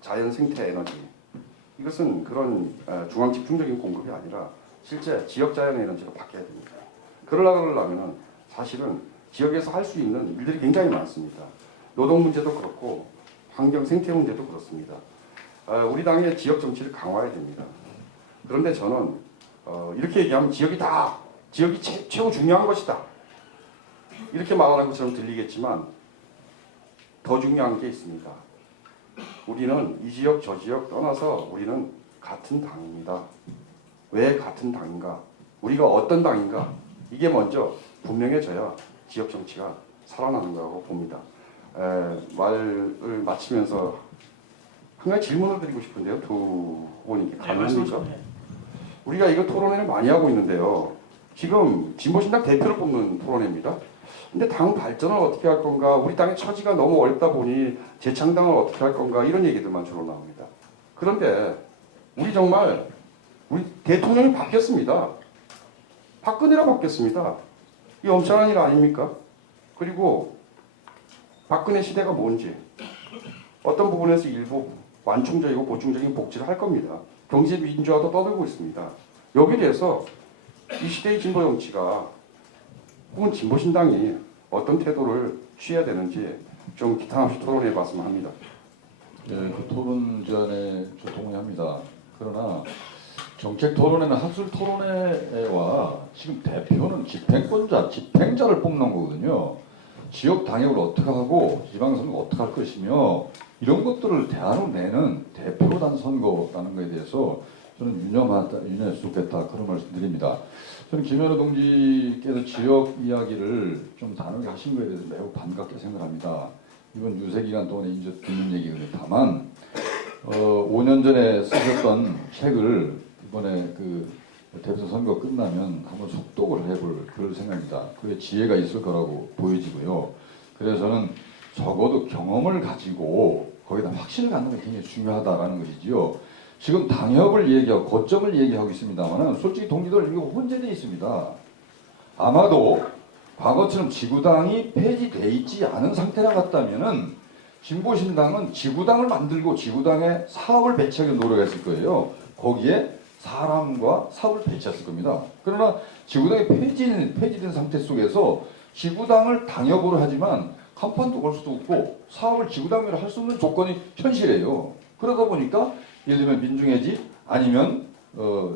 자연 생태 에너지, 이것은 그런 중앙 집중적인 공급이 아니라 실제 지역 자연 에너지로 바뀌어야 됩니다. 그러려면 사실은 지역에서 할 수 있는 일들이 굉장히 많습니다. 노동 문제도 그렇고 환경 생태 문제도 그렇습니다. 우리 당의 지역 정치를 강화해야 됩니다. 그런데 저는 이렇게 얘기하면 지역이 최고 중요한 것이다, 이렇게 말하는 것처럼 들리겠지만 더 중요한 게 있습니다. 우리는 이 지역 저 지역 떠나서 우리는 같은 당입니다. 왜 같은 당인가? 우리가 어떤 당인가? 이게 먼저 분명해져야 지역 정치가 살아나는 거라고 봅니다. 말을 마치면서 한 가지 질문을 드리고 싶은데요. 두 후보님께 가능합니까? 우리가 이거 토론회를 많이 하고 있는데요. 지금 진보신당 대표를 뽑는 토론회입니다. 근데 당 발전을 어떻게 할 건가, 우리 당의 처지가 너무 어렵다 보니 재창당을 어떻게 할 건가, 이런 얘기들만 주로 나옵니다. 그런데 우리 대통령이 바뀌었습니다. 박근혜라 바뀌었습니다. 이 엄청난 일 아닙니까? 그리고 박근혜 시대가 뭔지 어떤 부분에서 일부 완충적이고 보충적인 복지를 할 겁니다. 경제 민주화도 떠들고 있습니다. 여기에 대해서 이 시대의 진보 정치가 혹은 진보신당이 어떤 태도를 취해야 되는지 좀 기탄 없이 토론해 봤으면 합니다. 예, 그 토론 제안에 저 동의합니다. 그러나 정책 토론회는 학술 토론회와 지금 대표는 집행자를 뽑는 거거든요. 지역 당협을 어떻게 하고 지방선거 어떻게 할 것이며 이런 것들을 대안으로 내는 대표단 선거라는 것에 대해서 저는 유념했으면 좋겠다, 그런 말씀 드립니다. 저는 김현우 동지께서 지역 이야기를 좀 단호하게 하신 거에 대해서 매우 반갑게 생각합니다. 이번 유세 기간 동안에 이제 듣는 얘기거든요. 다만 5년 전에 쓰셨던 책을 이번에 그 대표선 선거 끝나면 한번 속독을 해볼 그럴 생각입니다. 그게 지혜가 있을 거라고 보여지고요. 그래서 저는 적어도 경험을 가지고 거기다 확신을 갖는 게 굉장히 중요하다라는 것이지요. 지금 당협을 얘기하고 거점을 얘기하고 있습니다만 솔직히 동기들 이거 혼재되어 있습니다. 아마도 과거처럼 지구당이 폐지돼 있지 않은 상태라 같다면은 진보신당은 지구당을 만들고 지구당에 사업을 배치하기 노력했을 거예요. 거기에 사람과 사업을 배치했을 겁니다. 그러나 지구당이 폐지된 상태 속에서 지구당을 당협으로 하지만 간판도 걸 수도 없고 사업을 지구당으로 할 수 없는 조건이 현실이에요. 그러다 보니까 예를 들면 민중의 집 아니면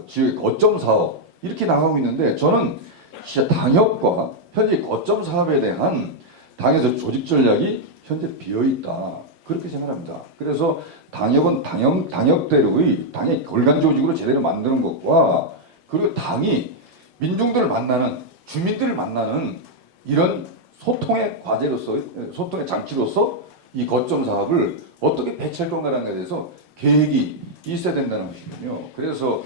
지역의 거점 사업 이렇게 나가고 있는데 저는 진짜 당협과 현재 거점 사업에 대한 당에서 조직 전략이 현재 비어있다, 그렇게 생각합니다. 그래서 당협은 당협대로의 당의 걸간 조직으로 제대로 만드는 것과 그리고 당이 민중들을 만나는 주민들을 만나는 이런 소통의 과제로서 소통의 장치로서 이 거점 사업을 어떻게 배치할 건가라는 것에 대해서 계획이 있어야 된다는 것이거든요. 그래서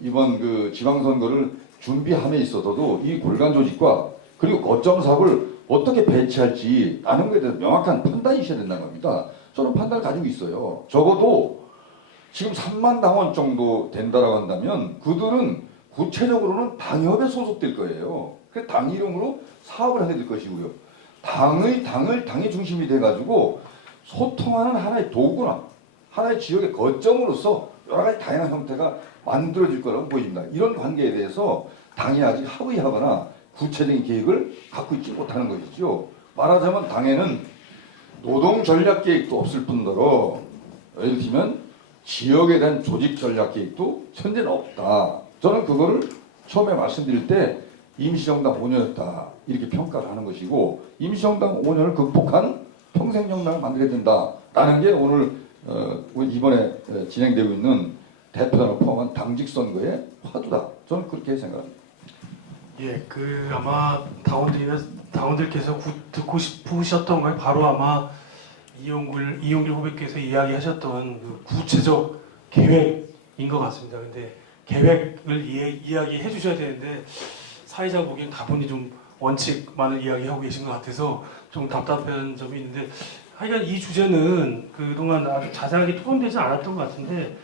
이번 그 지방선거를 준비함에 있어서도 이 골간 조직과 그리고 거점 사업을 어떻게 배치할지 아는 것에 대해서 명확한 판단이 있어야 된다는 겁니다. 저는 판단을 가지고 있어요. 적어도 지금 3만 당원 정도 된다라고 한다면 그들은 구체적으로는 당협에 소속될 거예요. 그래서 당 이름으로 사업을 하게 될 것이고요. 당의 중심이 돼가지고 소통하는 하나의 도구나 하나의 지역의 거점으로서 여러 가지 다양한 형태가 만들어질 거라고 보입니다. 이런 관계에 대해서 당이 아직 합의하거나 구체적인 계획을 갖고 있지 못하는 것이죠. 말하자면 당에는 노동 전략 계획도 없을 뿐더러 예를 들면 지역에 대한 조직 전략 계획도 현재는 없다. 저는 그거를 처음에 말씀드릴 때 임시정당 5년이었다 이렇게 평가를 하는 것이고 임시정당 5년을 극복한 평생정당을 만들어야 된다라는 게 오늘 이번에 진행되고 있는 대표단을 포함한 당직 선거의 화두다. 저는 그렇게 생각합니다. 예, 그 아마 당원들께서 듣고 싶으셨던 걸 바로 아마 이용길 후보께서 이야기하셨던 그 구체적 계획인 것 같습니다. 근데 계획을 이야기해 주셔야 되는데 사회자 보기엔 다분히 좀 원칙만을 이야기하고 계신 것 같아서 좀 답답한 점이 있는데 하여간 이 주제는 그동안 아주 자세하게 토론되지 않았던 것 같은데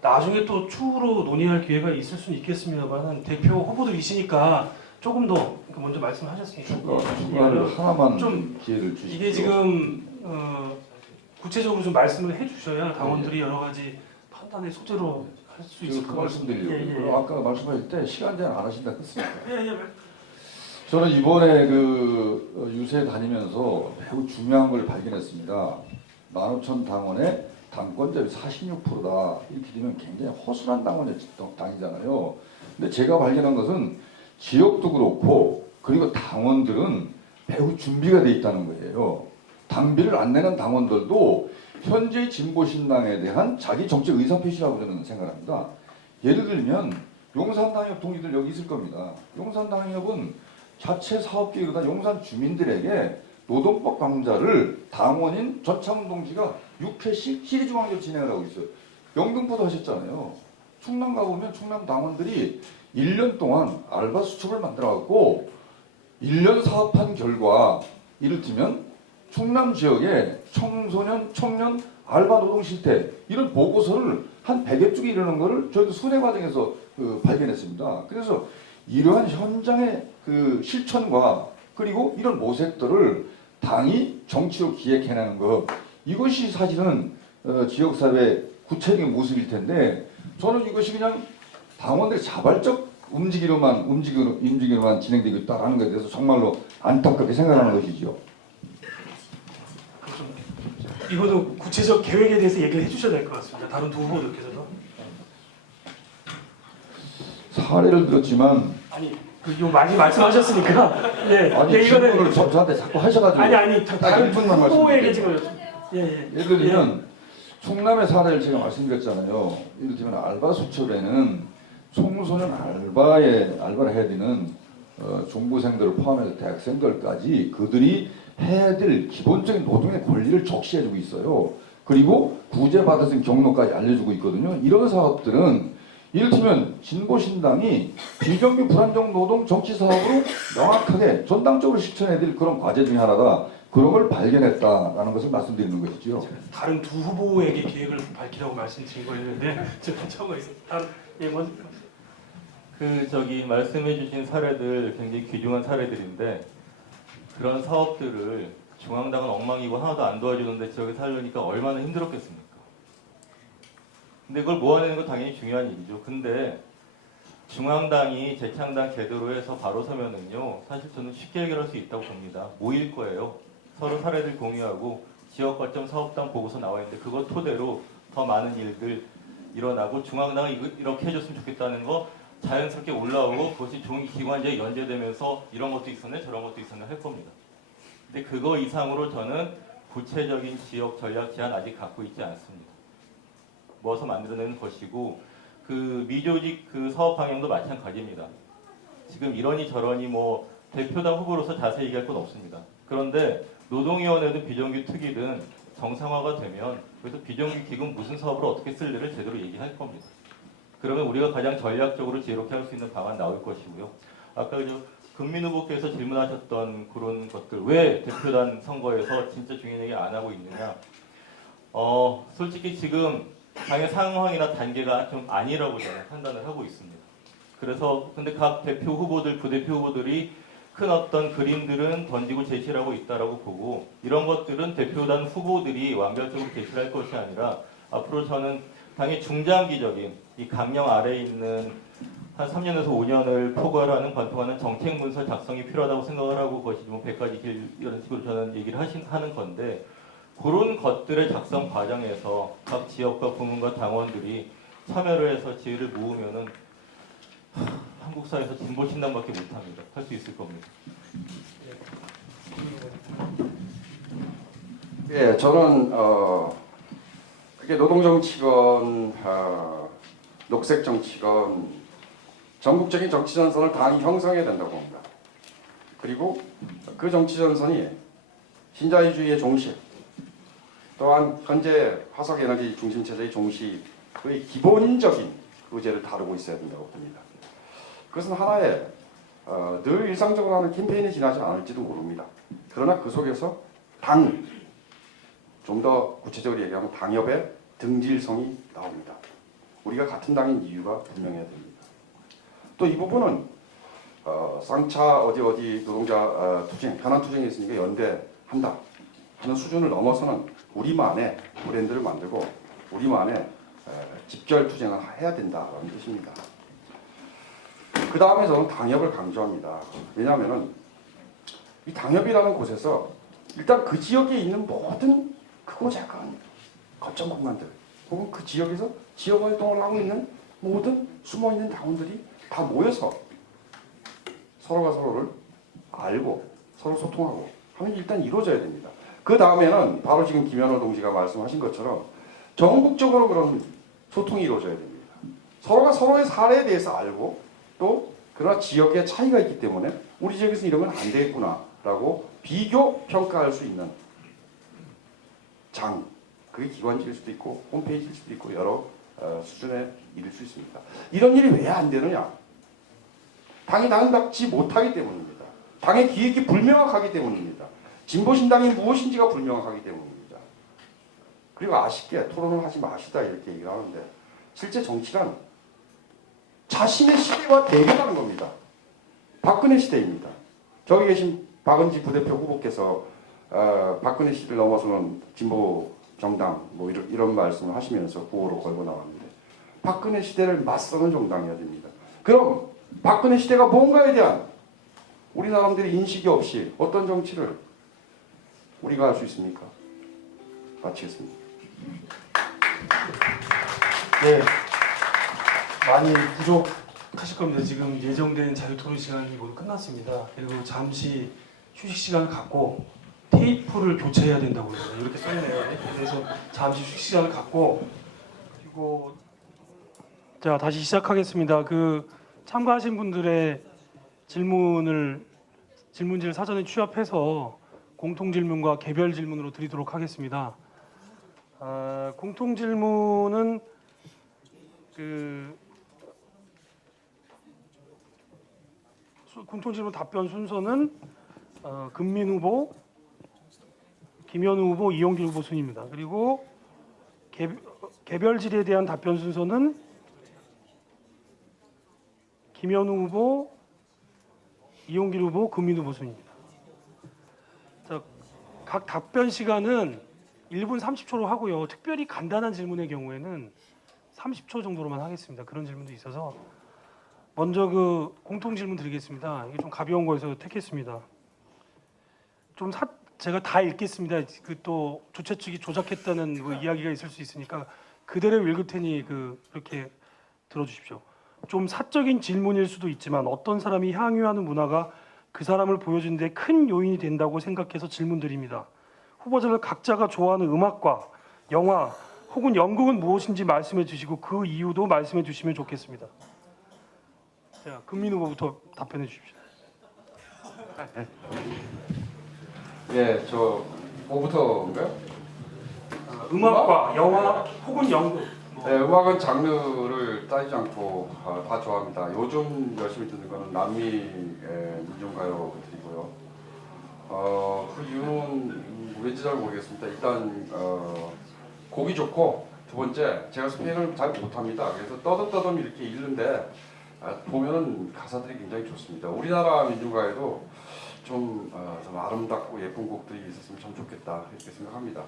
나중에 또 추후로 논의할 기회가 있을 수는 있겠습니다만 대표 후보들이시니까 조금 더 먼저 말씀하셨으니까 추가를 하나만 좀 기회를 주시죠. 이게 지금 구체적으로 좀 말씀을 해주셔야 당원들이 여러 가지 판단의 소재로 할 수 있을 그 것 같습니다. 말씀드리려고 아까 말씀하실 때 시간 제한 안 하신다 했습니다. 예. 저는 이번에 그 유세 다니면서 매우 중요한 걸 발견했습니다. 15,000 당원의 당권자율 46%다. 이렇게 되면 굉장히 허술한 당이잖아요. 근데 제가 발견한 것은 지역도 그렇고 그리고 당원들은 매우 준비가 돼 있다는 거예요. 당비를 안 내는 당원들도 현재 진보신당에 대한 자기 정책 의사표시라고 저는 생각합니다. 예를 들면 용산당협 동지들 여기 있을 겁니다. 용산당협은 자체 사업계획으로 용산 주민들에게 노동법 강좌를 당원인 전창훈 동지가 6회씩 시리즈 강좌를 진행을 하고 있어요. 영등포도 하셨잖아요. 충남 가보면 충남 당원들이 1년 동안 알바 수첩을 만들어갖고 1년 사업한 결과 이를테면 충남 지역의 청소년, 청년 알바 노동 실태 이런 보고서를 한 100여 쪽에 이르는 것을 저희도 순회 과정에서 발견했습니다. 그래서 이러한 현장의 그 실천과 그리고 이런 모색들을 당이 정치로 기획해내는 것 이것이 사실은 지역사회의 구체적인 모습일 텐데 저는 이것이 그냥 당원들의 자발적 움직이로만 진행되고 있다는 것에 대해서 정말로 안타깝게 생각하는 것이죠. 이거는 구체적 계획에 대해서 얘기를 해주셔야 될 것 같습니다. 다른 두 후보들께서도. 사례를 들었지만 이거 많이 말씀하셨으니까 예. 아니 질문을 저한테 자꾸 하셔가지고 아니 딱 다른 1분만 후보에게 말씀드릴게요. 지금 예. 예를 들면 충남의 사례를 제가 말씀드렸잖아요. 예를 들면 알바 수첩에는 청소년 알바를 해야 되는 중고생들을 포함해서 대학생들까지 그들이 해야 될 기본적인 노동의 권리를 적시해주고 있어요. 그리고 구제받았은 경로까지 알려주고 있거든요. 이런 사업들은 이를테면 진보신당이 비정규 불안정 노동 정치 사업으로 명확하게 전당적으로 실천해야 될 그런 과제 중에 하나다. 그런 걸 발견했다라는 것을 말씀드리는 것이죠. 다른 두 후보에게 계획을 밝히라고 말씀드린 거였는데 제가 처음 있어요. 다른 먼저 말씀해주신 사례들 굉장히 귀중한 사례들인데 그런 사업들을 중앙당은 엉망이고 하나도 안 도와주는데 지역에 살려니까 얼마나 힘들었겠습니까? 근데 그걸 모아내는 건 당연히 중요한 일이죠. 근데 중앙당이 재창당 제대로 해서 바로 서면은요, 사실 저는 쉽게 해결할 수 있다고 봅니다. 모일 거예요. 서로 사례들 공유하고 지역 거점 사업당 보고서 나와 있는데 그것 토대로 더 많은 일들 일어나고 중앙당이 이렇게 해줬으면 좋겠다는 거 자연스럽게 올라오고 그것이 종이 기관지에 연재되면서 이런 것도 있었네 저런 것도 있었네 할 겁니다. 근데 그거 이상으로 저는 구체적인 지역 전략 제안 아직 갖고 있지 않습니다. 모아서 만들어내는 것이고 그 미조직 그 사업 방향도 마찬가지입니다. 지금 이러니 저러니 뭐 대표당 후보로서 자세히 얘기할 건 없습니다. 그런데 노동위원회든 비정규 특위든 정상화가 되면 그래서 비정규 기금 무슨 사업을 어떻게 쓸지를 제대로 얘기할 겁니다. 그러면 우리가 가장 전략적으로 지혜롭게 할 수 있는 방안 나올 것이고요. 아까 금민 후보께서 질문하셨던 그런 것들, 왜 대표단 선거에서 진짜 중요한 얘기 안 하고 있느냐? 솔직히 지금 당의 상황이나 단계가 좀 아니라고 저는 판단을 하고 있습니다. 그래서 근데 각 대표 후보들, 부대표 후보들이 큰 어떤 그림들은 던지고 제시를 하고 있다라고 보고, 이런 것들은 대표단 후보들이 완결적으로 제시를 할 것이 아니라 앞으로 저는 당의 중장기적인 이 강령 아래에 있는 한 3년에서 5년을 포괄하는 관통하는 정책 문서 작성이 필요하다고 생각을 하고, 그것이 뭐 100가지 길 이런 식으로 저는 얘기를 하는 건데, 그런 것들의 작성 과정에서 각 지역과 부문과 당원들이 참여를 해서 지혜를 모으면은 한국 사회에서 진보 신당밖에 못합니다. 할 수 있을 겁니다. 예, 저는 그게 노동정치건, 녹색정치건 전국적인 정치전선을 당이 형성해야 된다고 봅니다. 그리고 그 정치전선이 신자유주의의 종식, 또한 현재 화석에너지 중심체제의 종식의 기본적인 의제를 다루고 있어야 된다고 봅니다. 그것은 하나의 늘 일상적으로 하는 캠페인에 지나지 않을지도 모릅니다. 그러나 그 속에서 좀 더 구체적으로 얘기하면 당협의 등질성이 나옵니다. 우리가 같은 당인 이유가 분명해야 됩니다. 또 이 부분은 쌍차 어디 노동자 투쟁, 현안 투쟁이 있으니까 연대한다 하는 수준을 넘어서는 우리만의 브랜드를 만들고 우리만의 집결 투쟁을 해야 된다는 뜻입니다. 그 다음에 저는 당협을 강조합니다. 왜냐하면 이 당협이라는 곳에서 일단 그 지역에 있는 모든 크고 작은 거점 공간들 혹은 그 지역에서 지역 활동을 하고 있는 모든 숨어있는 당원들이 다 모여서 서로가 서로를 알고 서로 소통하고 하는 게 일단 이루어져야 됩니다. 그 다음에는 바로 지금 김현호 동지가 말씀하신 것처럼 전국적으로 그런 소통이 이루어져야 됩니다. 서로가 서로의 사례에 대해서 알고 또 그러나 지역의 차이가 있기 때문에 우리 지역에서 이런 건 안 되겠구나라고 비교 평가할 수 있는 그게 기관지일 수도 있고 홈페이지일 수도 있고 여러 수준에 이를 수 있습니다. 이런 일이 왜 안 되느냐? 당이 당답지 못하기 때문입니다. 당의 기획이 불명확하기 때문입니다. 진보신당이 무엇인지가 불명확하기 때문입니다. 그리고 아쉽게 토론을 하지 마시다 이렇게 얘기를 하는데 실제 정치란 자신의 시대와 대결하는 겁니다. 박근혜 시대입니다. 저기 계신 박은지 부대표 후보께서 박근혜 시대를 넘어서는 진보 정당 뭐 이런 말씀을 하시면서 구호로 걸고 나왔는데 박근혜 시대를 맞서는 정당이어야 됩니다. 그럼 박근혜 시대가 뭔가에 대한 우리 사람들의 인식이 없이 어떤 정치를 우리가 할 수 있습니까? 마치겠습니다. 네, 많이 부족하실 겁니다. 지금 예정된 자유토론 시간이 모두 끝났습니다. 그리고 잠시 휴식 시간을 갖고 테이프를 교체해야 된다고 그러네요. 이렇게 써있네요. 그래서 잠시 휴식 시간을 갖고 그리고 자 다시 시작하겠습니다. 참가하신 분들의 질문지를 사전에 취합해서 공통 질문과 개별 질문으로 드리도록 하겠습니다. 공통 질문은 공통 질문 답변 순서는 금민 후보, 김현우 후보, 이용길 후보 순입니다. 그리고 개별 질의에 대한 답변 순서는 김현우 후보, 이용길 후보, 금민 후보 순입니다. 자, 각 답변 시간은 1분 30초로 하고요. 특별히 간단한 질문의 경우에는 30초 정도로만 하겠습니다. 그런 질문도 있어서 먼저 공통 질문 드리겠습니다. 이게 좀 가벼운 거에서 택했습니다. 제가 다 읽겠습니다. 또 주최 측이 조작했다는 이야기가 있을 수 있으니까 그대로 읽을 테니 그렇게 들어주십시오. 좀 사적인 질문일 수도 있지만 어떤 사람이 향유하는 문화가 그 사람을 보여주는 데 큰 요인이 된다고 생각해서 질문드립니다. 후보자들 각자가 좋아하는 음악과 영화 혹은 연극은 무엇인지 말씀해 주시고 그 이유도 말씀해 주시면 좋겠습니다. 자, 금민 후보부터 답변해 주십시오. 예, 뭐부터인가요? 음악과 영화 혹은 연극 네, 음악은 장르를 따지지 않고 다 좋아합니다. 요즘 열심히 듣는 거는 남미 민중가요들이고요. 그 이유는 왠지 잘 모르겠습니다. 일단 곡이 좋고, 두 번째 제가 스페인어를 잘 못합니다. 그래서 떠듬떠듬 이렇게 읽는데 보면은 가사들이 굉장히 좋습니다. 우리나라 민중가요도 좀 아름답고 예쁜 곡들이 있었으면 참 좋겠다 이렇게 생각합니다.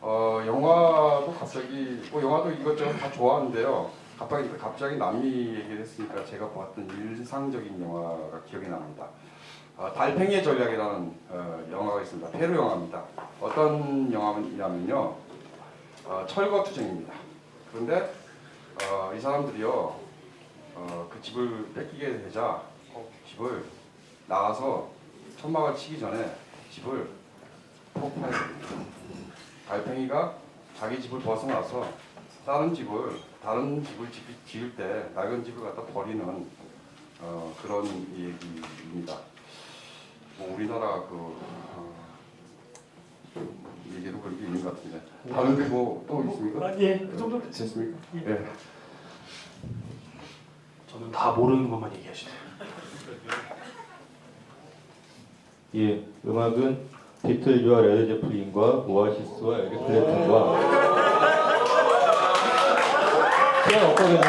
영화도 갑자기 영화도 이것저것 다 좋아하는데요. 갑자기 남미 얘기를 했으니까 제가 봤던 인상적인 영화가 기억이 납니다. 달팽이의 전략이라는 영화가 있습니다. 페루 영화입니다. 어떤 영화냐면요, 철거투쟁입니다. 그런데 이 사람들이요, 그 집을 뺏기게 되자 집을 나가서 천막을 치기 전에 집을 폭파해버립니다. 달팽이가 자기 집을 벗어나서 다른 집을 지을 때 낡은 집을 갖다 버리는 그런 얘기입니다. 우리나라 얘기도 그런 게 있는 것 같은데 다른 게 또 있습니까? 예, 그 정도 됐습니까? 예. 예. 저는 다 모르는 것만 얘기하시네요. 예, 음악은 비틀즈와 레드 제플린과 오아시스와 에릭 클랩튼과 시간 없거든요.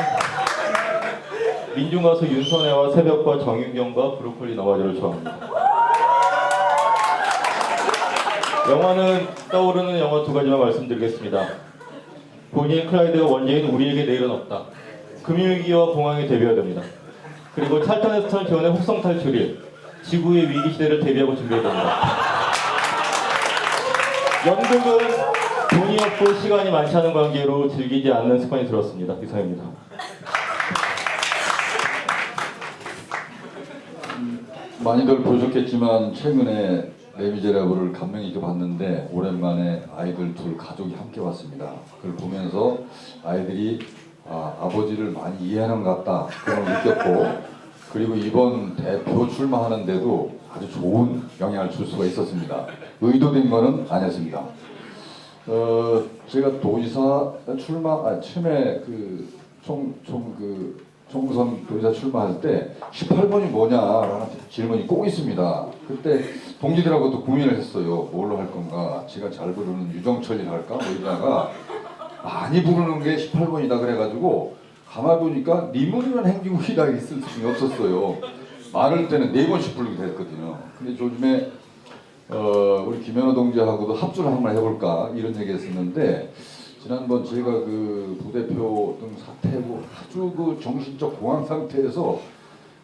민중가수 윤선혜와 새벽과 정윤경과 브로콜리 너마저를 좋아합니다. 영화는 떠오르는 영화 두 가지만 말씀드리겠습니다. 보니 클라이드가 원제인 우리에게 내일은 없다. 금융위기와 봉황이 데뷔해야 됩니다. 그리고 찰턴 헤스턴 지원의 혹성 탈출이 지구의 위기 시대를 대비하고 준비해야 됩니다. 연극은 돈이 없고 시간이 많지 않은 관계로 즐기지 않는 습관이 들었습니다. 이상입니다. 많이들 보셨겠지만 최근에 레미제라블을 감명 있게 봤는데 오랜만에 아이들 둘 가족이 함께 왔습니다. 그걸 보면서 아이들이 아버지를 많이 이해하는 것 같다 그런 걸 느꼈고, 그리고 이번 대표 출마하는데도 아주 좋은 영향을 줄 수가 있었습니다. 의도된 거는 아니었습니다. 제가 도지사 처음에 총선 도지사 출마할 때 18번이 뭐냐라는 질문이 꼭 있습니다. 그때 동지들하고 또 고민을 했어요. 뭘로 할 건가? 제가 잘 부르는 유정철이 할까? 뭐 이러다가 많이 부르는 게 18번이다 그래가지고 가만히 보니까 니문이면 행진국이라 있을 수밖에 없었어요. 많을 때는 4번씩 부르기도 했거든요. 근데 요즘에 우리 김현호 동지하고도 합주를 한번 해볼까 이런 얘기했었는데, 지난번 제가 그 부대표 등 사퇴하고 아주 그 정신적 공황 상태에서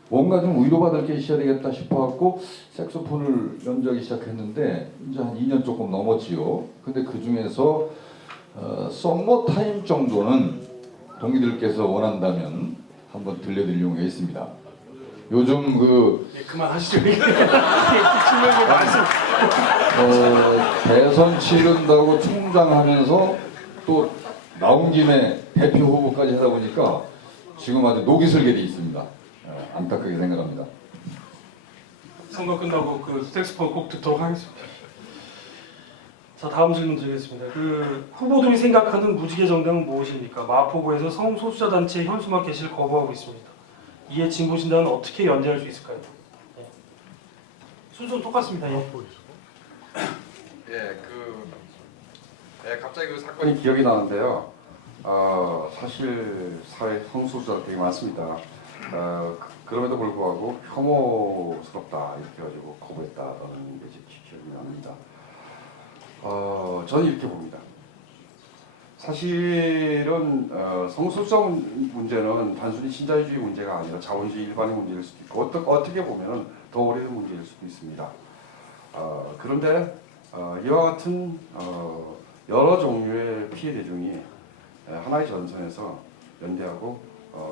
뭔가 좀 위로받을 게 있어야 되겠다 싶어갖고 색소폰을 연주하기 시작했는데 이제 한 2년 조금 넘었지요. 근데 그 중에서 썸머 타임 정도는 동기들께서 원한다면 한번 들려드릴 용의가 있습니다. 요즘 예, 그만하시죠. 질문이 말씀. 대선 치른다고 총장하면서 또 나온 김에 대표 후보까지 하다 보니까 지금 아주 녹이 슬게 돼 있습니다. 안타깝게 생각합니다. 선거 끝나고 그 색소폰 꼭 듣도록 하겠습니다. 자, 다음 질문 드리겠습니다. 그 후보들이 생각하는 무지개 정당은 무엇입니까? 마포구에서 성소수자 단체 현수막 게시를 거부하고 있습니다. 이에 진보 진단은 어떻게 연대할 수 있을까요? 네. 순서는 똑같습니다. 예. 갑자기 그 사건이 기억이 나는데요. 사실 사회 성소수자가 되게 많습니다. 그럼에도 불구하고 혐오스럽다 이렇게 가지고 거부했다라는 게 기억이 납니다. 저는 이렇게 봅니다. 사실은 성소수자 문제는 단순히 신자유주의 문제가 아니라 자본주의 일반의 문제일 수도 있고 어떻게 보면 더 오래된 문제일 수도 있습니다. 그런데 이와 같은 여러 종류의 피해 대중이 하나의 전선에서 연대하고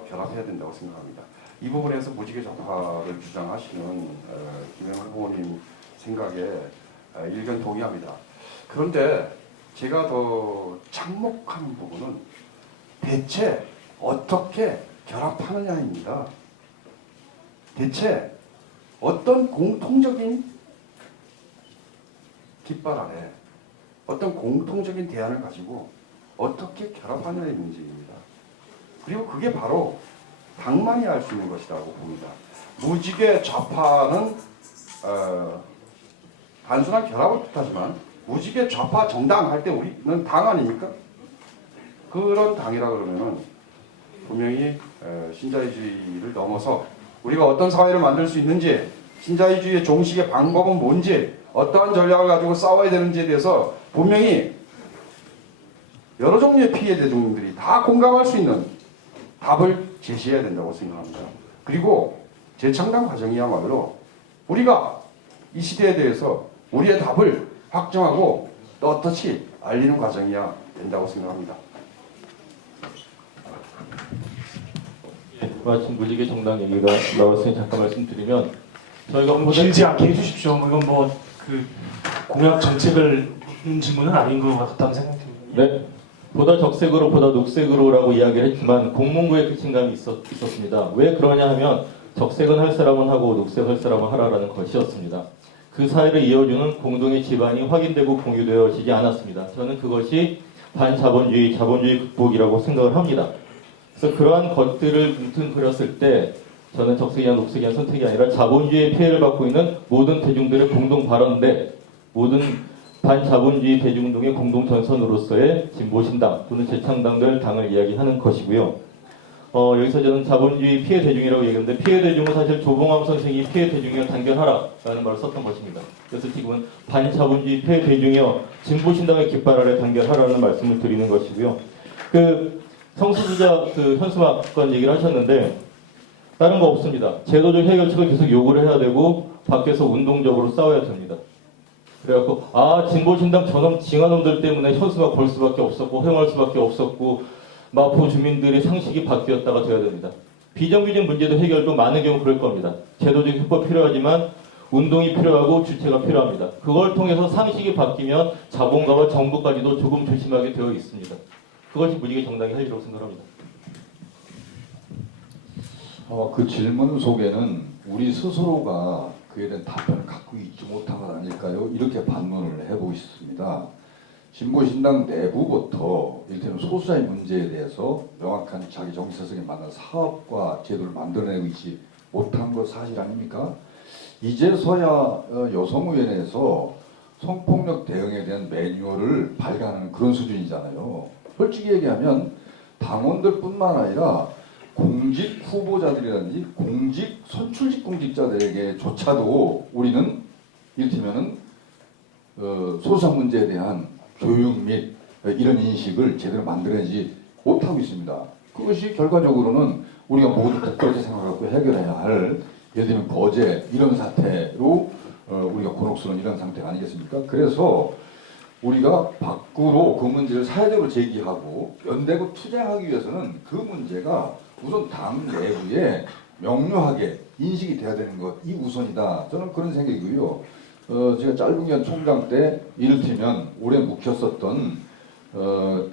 결합해야 된다고 생각합니다. 이 부분에서 무지개 좌파를 주장하시는 김영철 후보님 생각에 일견 동의합니다. 그런데 제가 더 착목하는 부분은 대체 어떻게 결합하느냐입니다. 대체 어떤 공통적인 깃발 아래 어떤 공통적인 대안을 가지고 어떻게 결합하느냐의 문제입니다. 그리고 그게 바로 당만이 할 수 있는 것이라고 봅니다. 무지개 좌파는 단순한 결합을 뜻하지만 무지개 좌파 정당 할 때 우리는 당 아닙니까? 그런 당이라 그러면은 분명히 신자유주의를 넘어서 우리가 어떤 사회를 만들 수 있는지, 신자유주의의 종식의 방법은 뭔지, 어떠한 전략을 가지고 싸워야 되는지에 대해서 분명히 여러 종류의 피해 대중들이 다 공감할 수 있는 답을 제시해야 된다고 생각합니다. 그리고 재창당 과정이야말로 우리가 이 시대에 대해서 우리의 답을 확정하고 떳떳이 알리는 과정이야 된다고 생각합니다. 마침 무지개 정당 얘기가 나왔으니 잠깐 말씀드리면 저희가 너무 길지 않게 해주십시오. 이건 뭐 그 공약 정책을 묻는 질문은 아닌 것 같다는 생각이 듭니다. 네, 보다 적색으로 보다 녹색으로라고 이야기를 했지만 공문구에 그 친감이 있었습니다. 왜 그러냐 하면 적색은 할 사람은 하고 녹색 할 사람은 하라라는 것이었습니다. 그 사회를 이어주는 공동의 기반이 확인되고 공유되어지지 않았습니다. 저는 그것이 반자본주의, 자본주의 극복이라고 생각을 합니다. 그래서 그러한 것들을 뭉뚱그렸을 때 저는 적색이나 녹색이나 선택이 아니라 자본주의의 피해를 받고 있는 모든 대중들의 공동 발언대, 모든 반자본주의 대중운동의 공동 전선으로서의 진보신당 또는 재창당들 당을 이야기하는 것이고요. 여기서 저는 자본주의 피해 대중이라고 얘기했는데 피해 대중은 사실 조봉암 선생이 피해 대중이여 단결하라라는 말을 썼던 것입니다. 그래서 지금은 반자본주의 피해 대중이여 진보신당의 깃발 아래 단결하라는 말씀을 드리는 것이고요. 성수주자 현수막관 얘기를 하셨는데 다른 거 없습니다. 제도적 해결책을 계속 요구를 해야 되고 밖에서 운동적으로 싸워야 됩니다. 그래갖고 진보신당 저놈 징한놈들 때문에 현수막 걸 수밖에 없었고 허용할 수밖에 없었고 마포 주민들의 상식이 바뀌었다가 돼야 됩니다. 비정규직 문제도 해결도 많은 경우 그럴 겁니다. 제도적 해법 필요하지만 운동이 필요하고 주체가 필요합니다. 그걸 통해서 상식이 바뀌면 자본가와 정부까지도 조금 조심하게 되어 있습니다. 그것이 무지개 정당의 할 일이라고 생각합니다. 그 질문 속에는 우리 스스로가 그에 대한 답변을 갖고 있지 못한 것 아닐까요? 이렇게 반문을 해보고 있습니다. 진보신당 내부부터 이를테면 소수자의 문제에 대해서 명확한 자기 정치사상에 맞는 사업과 제도를 만들어내고 있지 못한 것 사실 아닙니까? 이제서야 여성의원에서 성폭력 대응에 대한 매뉴얼을 발간하는 그런 수준이잖아요. 솔직히 얘기하면 당원들뿐만 아니라 공직 후보자들이라든지 공직 선출직 공직자들에게조차도 우리는 이를테면은 소수자 문제에 대한 교육 및 이런 인식을 제대로 만들어내지 못하고 있습니다. 그것이 결과적으로는 우리가 모두 국가에서 생각하고 해결해야 할 예를 들면 거제 이런 사태로 우리가 곤혹스러운 이런 상태가 아니겠습니까? 그래서 우리가 밖으로 그 문제를 사회적으로 제기하고 연대고 투쟁하기 위해서는 그 문제가 우선 당 내부에 명료하게 인식이 돼야 되는 것, 이 우선이다. 저는 그런 생각이고요. 제가 짧은 기간 총장 때 이를테면 오래 묵혔었던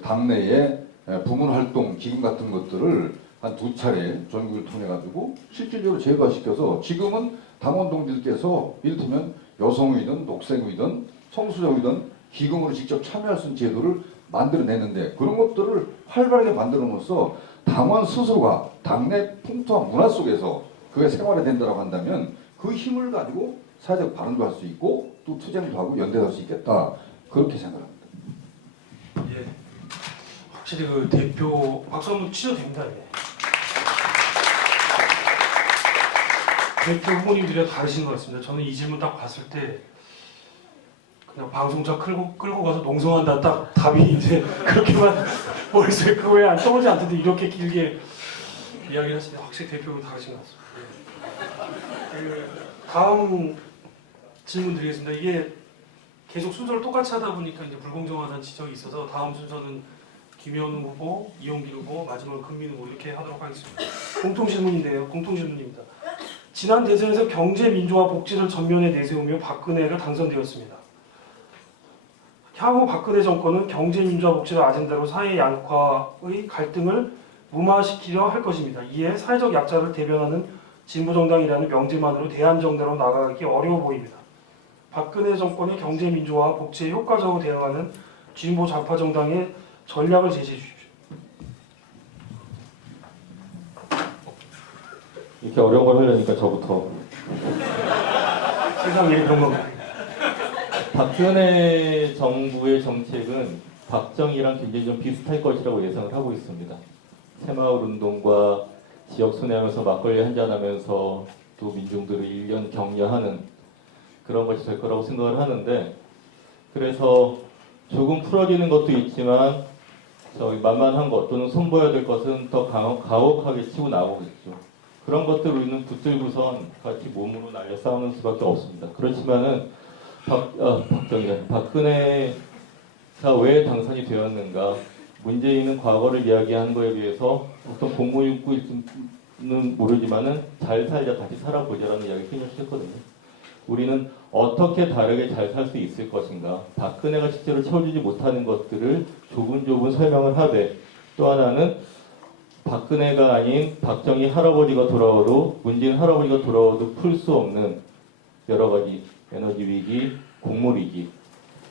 당내의 부문활동 기금 같은 것들을 한 2차례 전국을 통해 가지고 실질적으로 제거시켜서 지금은 당원동들께서 이를테면 여성이든 녹색이든 성수정이든 기금으로 직접 참여할 수 있는 제도를 만들어내는데 그런 것들을 활발하게 만들어놓아서 당원 스스로가 당내 풍토와 문화 속에서 그게 생활이 된다고 한다면 그 힘을 가지고 사회적 발언도 할 수 있고 또 투쟁도 하고 연대도 할 수 있겠다. 그렇게 생각합니다. 예, 확실히 그 대표 박수 한번 치셔도 됩니다. 예. 대표 후보님들이 다르신 것 같습니다. 저는 이 질문 딱 봤을 때 그냥 방송차 끌고 가서 농성한다 딱 답이 이제 그렇게만 머릿속에 그 외에 안 떠오르지 않던데 이렇게 길게 이야기를 했습니다. 확실히 대표로 다르신 것 같습니다. 그 다음 질문 드리겠습니다. 이게 계속 순서를 똑같이 하다 보니까 이제 불공정하다는 지적이 있어서 다음 순서는 김현우 후보, 이용길 후보, 마지막으로 금민 후보 이렇게 하도록 하겠습니다. 공통 질문인데요. 공통 질문입니다. 지난 대선에서 경제, 민주화, 복지를 전면에 내세우며 박근혜가 당선되었습니다. 향후 박근혜 정권은 경제, 민주화, 복지를 아젠다로 사회 양극화의 갈등을 무마시키려 할 것입니다. 이에 사회적 약자를 대변하는 진보정당이라는 명제만으로 대안정당으로 나가기 어려워 보입니다. 박근혜 정권의 경제, 민주화, 복지에 효과적으로 대응하는 진보 좌파 정당의 전략을 제시해 주십시오. 이렇게 어려운 걸 하려니까 저부터. 세상에 그런 거. 박근혜 정부의 정책은 박정희랑 굉장히 좀 비슷할 것이라고 예상을 하고 있습니다. 새마을 운동과 지역 순회하면서 막걸리 한잔하면서 또 민중들을 일련 격려하는 그런 것이 될 거라고 생각을 하는데, 그래서 조금 풀어지는 것도 있지만 만만한 것 또는 손보여야 될 것은 더 가혹하게 치고 나오고 있죠. 그런 것들 우리는 붙들고선 같이 몸으로 날려 싸우는 수밖에 없습니다. 그렇지만은 박근혜가 왜 당선이 되었는가, 문재인은 과거를 이야기하는 거에 비해서 어떤 공무육구일지는 모르지만은 잘 살자, 다시 살아보자라는 이야기를 끊임없이 했거든요. 우리는 어떻게 다르게 잘 살 수 있을 것인가, 박근혜가 실제로 채워주지 못하는 것들을 조금 설명을 하되, 또 하나는 박근혜가 아닌 박정희 할아버지가 돌아와도, 문재인 할아버지가 돌아와도 풀 수 없는 여러 가지 에너지 위기, 곡물 위기,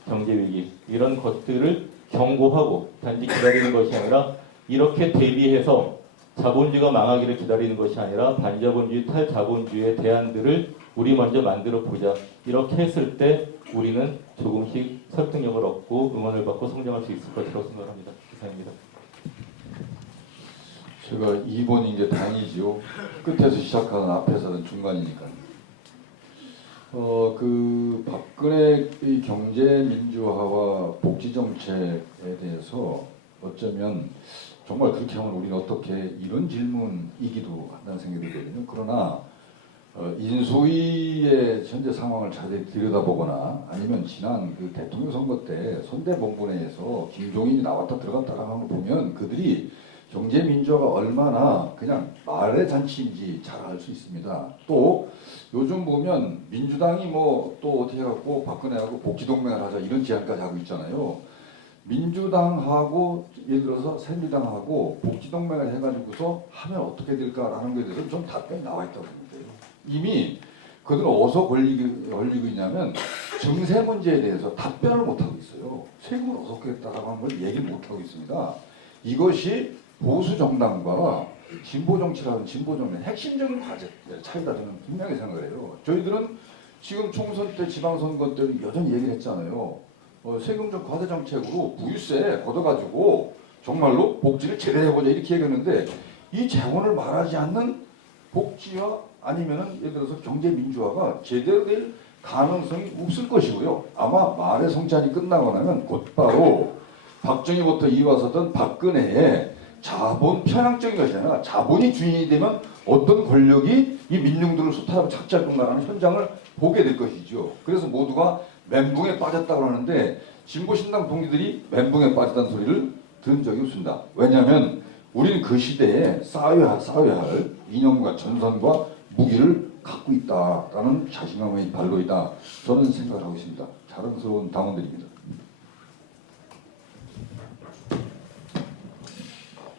경제 위기, 이런 것들을 경고하고 단지 기다리는 것이 아니라 이렇게 대비해서 자본주의가 망하기를 기다리는 것이 아니라 반자본주의, 탈자본주의의 대안들을 우리 먼저 만들어 보자. 이렇게 했을 때 우리는 조금씩 설득력을 얻고 응원을 받고 성장할 수 있을 것이라고 생각합니다. 이상입니다. 제가 2번인 게 다행이지요. 끝에서 시작하든 앞에서든 중간이니까요. 그 박근혜의 경제 민주화와 복지 정책에 대해서 어쩌면 정말 그렇게 하면 우리는 어떻게, 이런 질문이기도 한다는 생각이 들거든요. 그러나 인수위의 현재 상황을 자세히 들여다보거나 아니면 지난 그 대통령 선거 때 선대본부내에서 김종인이 나왔다 들어갔다 하는 걸 보면 그들이 경제 민주화가 얼마나 그냥 말의 잔치인지 잘 알 수 있습니다. 또 요즘 보면 민주당이 뭐 또 어떻게 해갖고 박근혜하고 복지동맹을 하자 이런 제안까지 하고 있잖아요. 민주당하고 예를 들어서 새누리당하고 복지동맹을 해가지고서 하면 어떻게 될까라는 것에 대해서 좀 답변이 나와 있다고 봅니다. 이미 그들은 어디서 걸리고 있냐면 증세 문제에 대해서 답변을 못하고 있어요. 세금을 어떻게 했다라고 하는 걸 얘기를 못하고 있습니다. 이것이 보수 정당과 진보 정치라는 진보 정당의 핵심적인 차이다 저는 분명히 생각을 해요. 저희들은 지금 총선 때 지방선거 때 여전히 얘기를 했잖아요. 세금적 과세 정책으로 부유세 걷어가지고 정말로 복지를 제대로 해보자 이렇게 얘기했는데, 이 재원을 말하지 않는 복지와 아니면은 예를 들어서 경제 민주화가 제대로 될 가능성이 없을 것이고요. 아마 말의 성찬이 끝나고 나면 곧바로 박정희부터 이어서던 박근혜의 자본 편향적인 것이 아니라 자본이 주인이 되면 어떤 권력이 이 민중들을 수탈하고 착취할 건가라는 현장을 보게 될 것이죠. 그래서 모두가 멘붕에 빠졌다고 하는데 진보신당 동지들이 멘붕에 빠졌다는 소리를 들은 적이 없습니다. 왜냐하면 우리는 그 시대에 싸워야 할 이념과 전선과 무기를 갖고 있다라는 자신감의 발로이다. 저는 생각을 하고 있습니다. 자랑스러운 당원들입니다.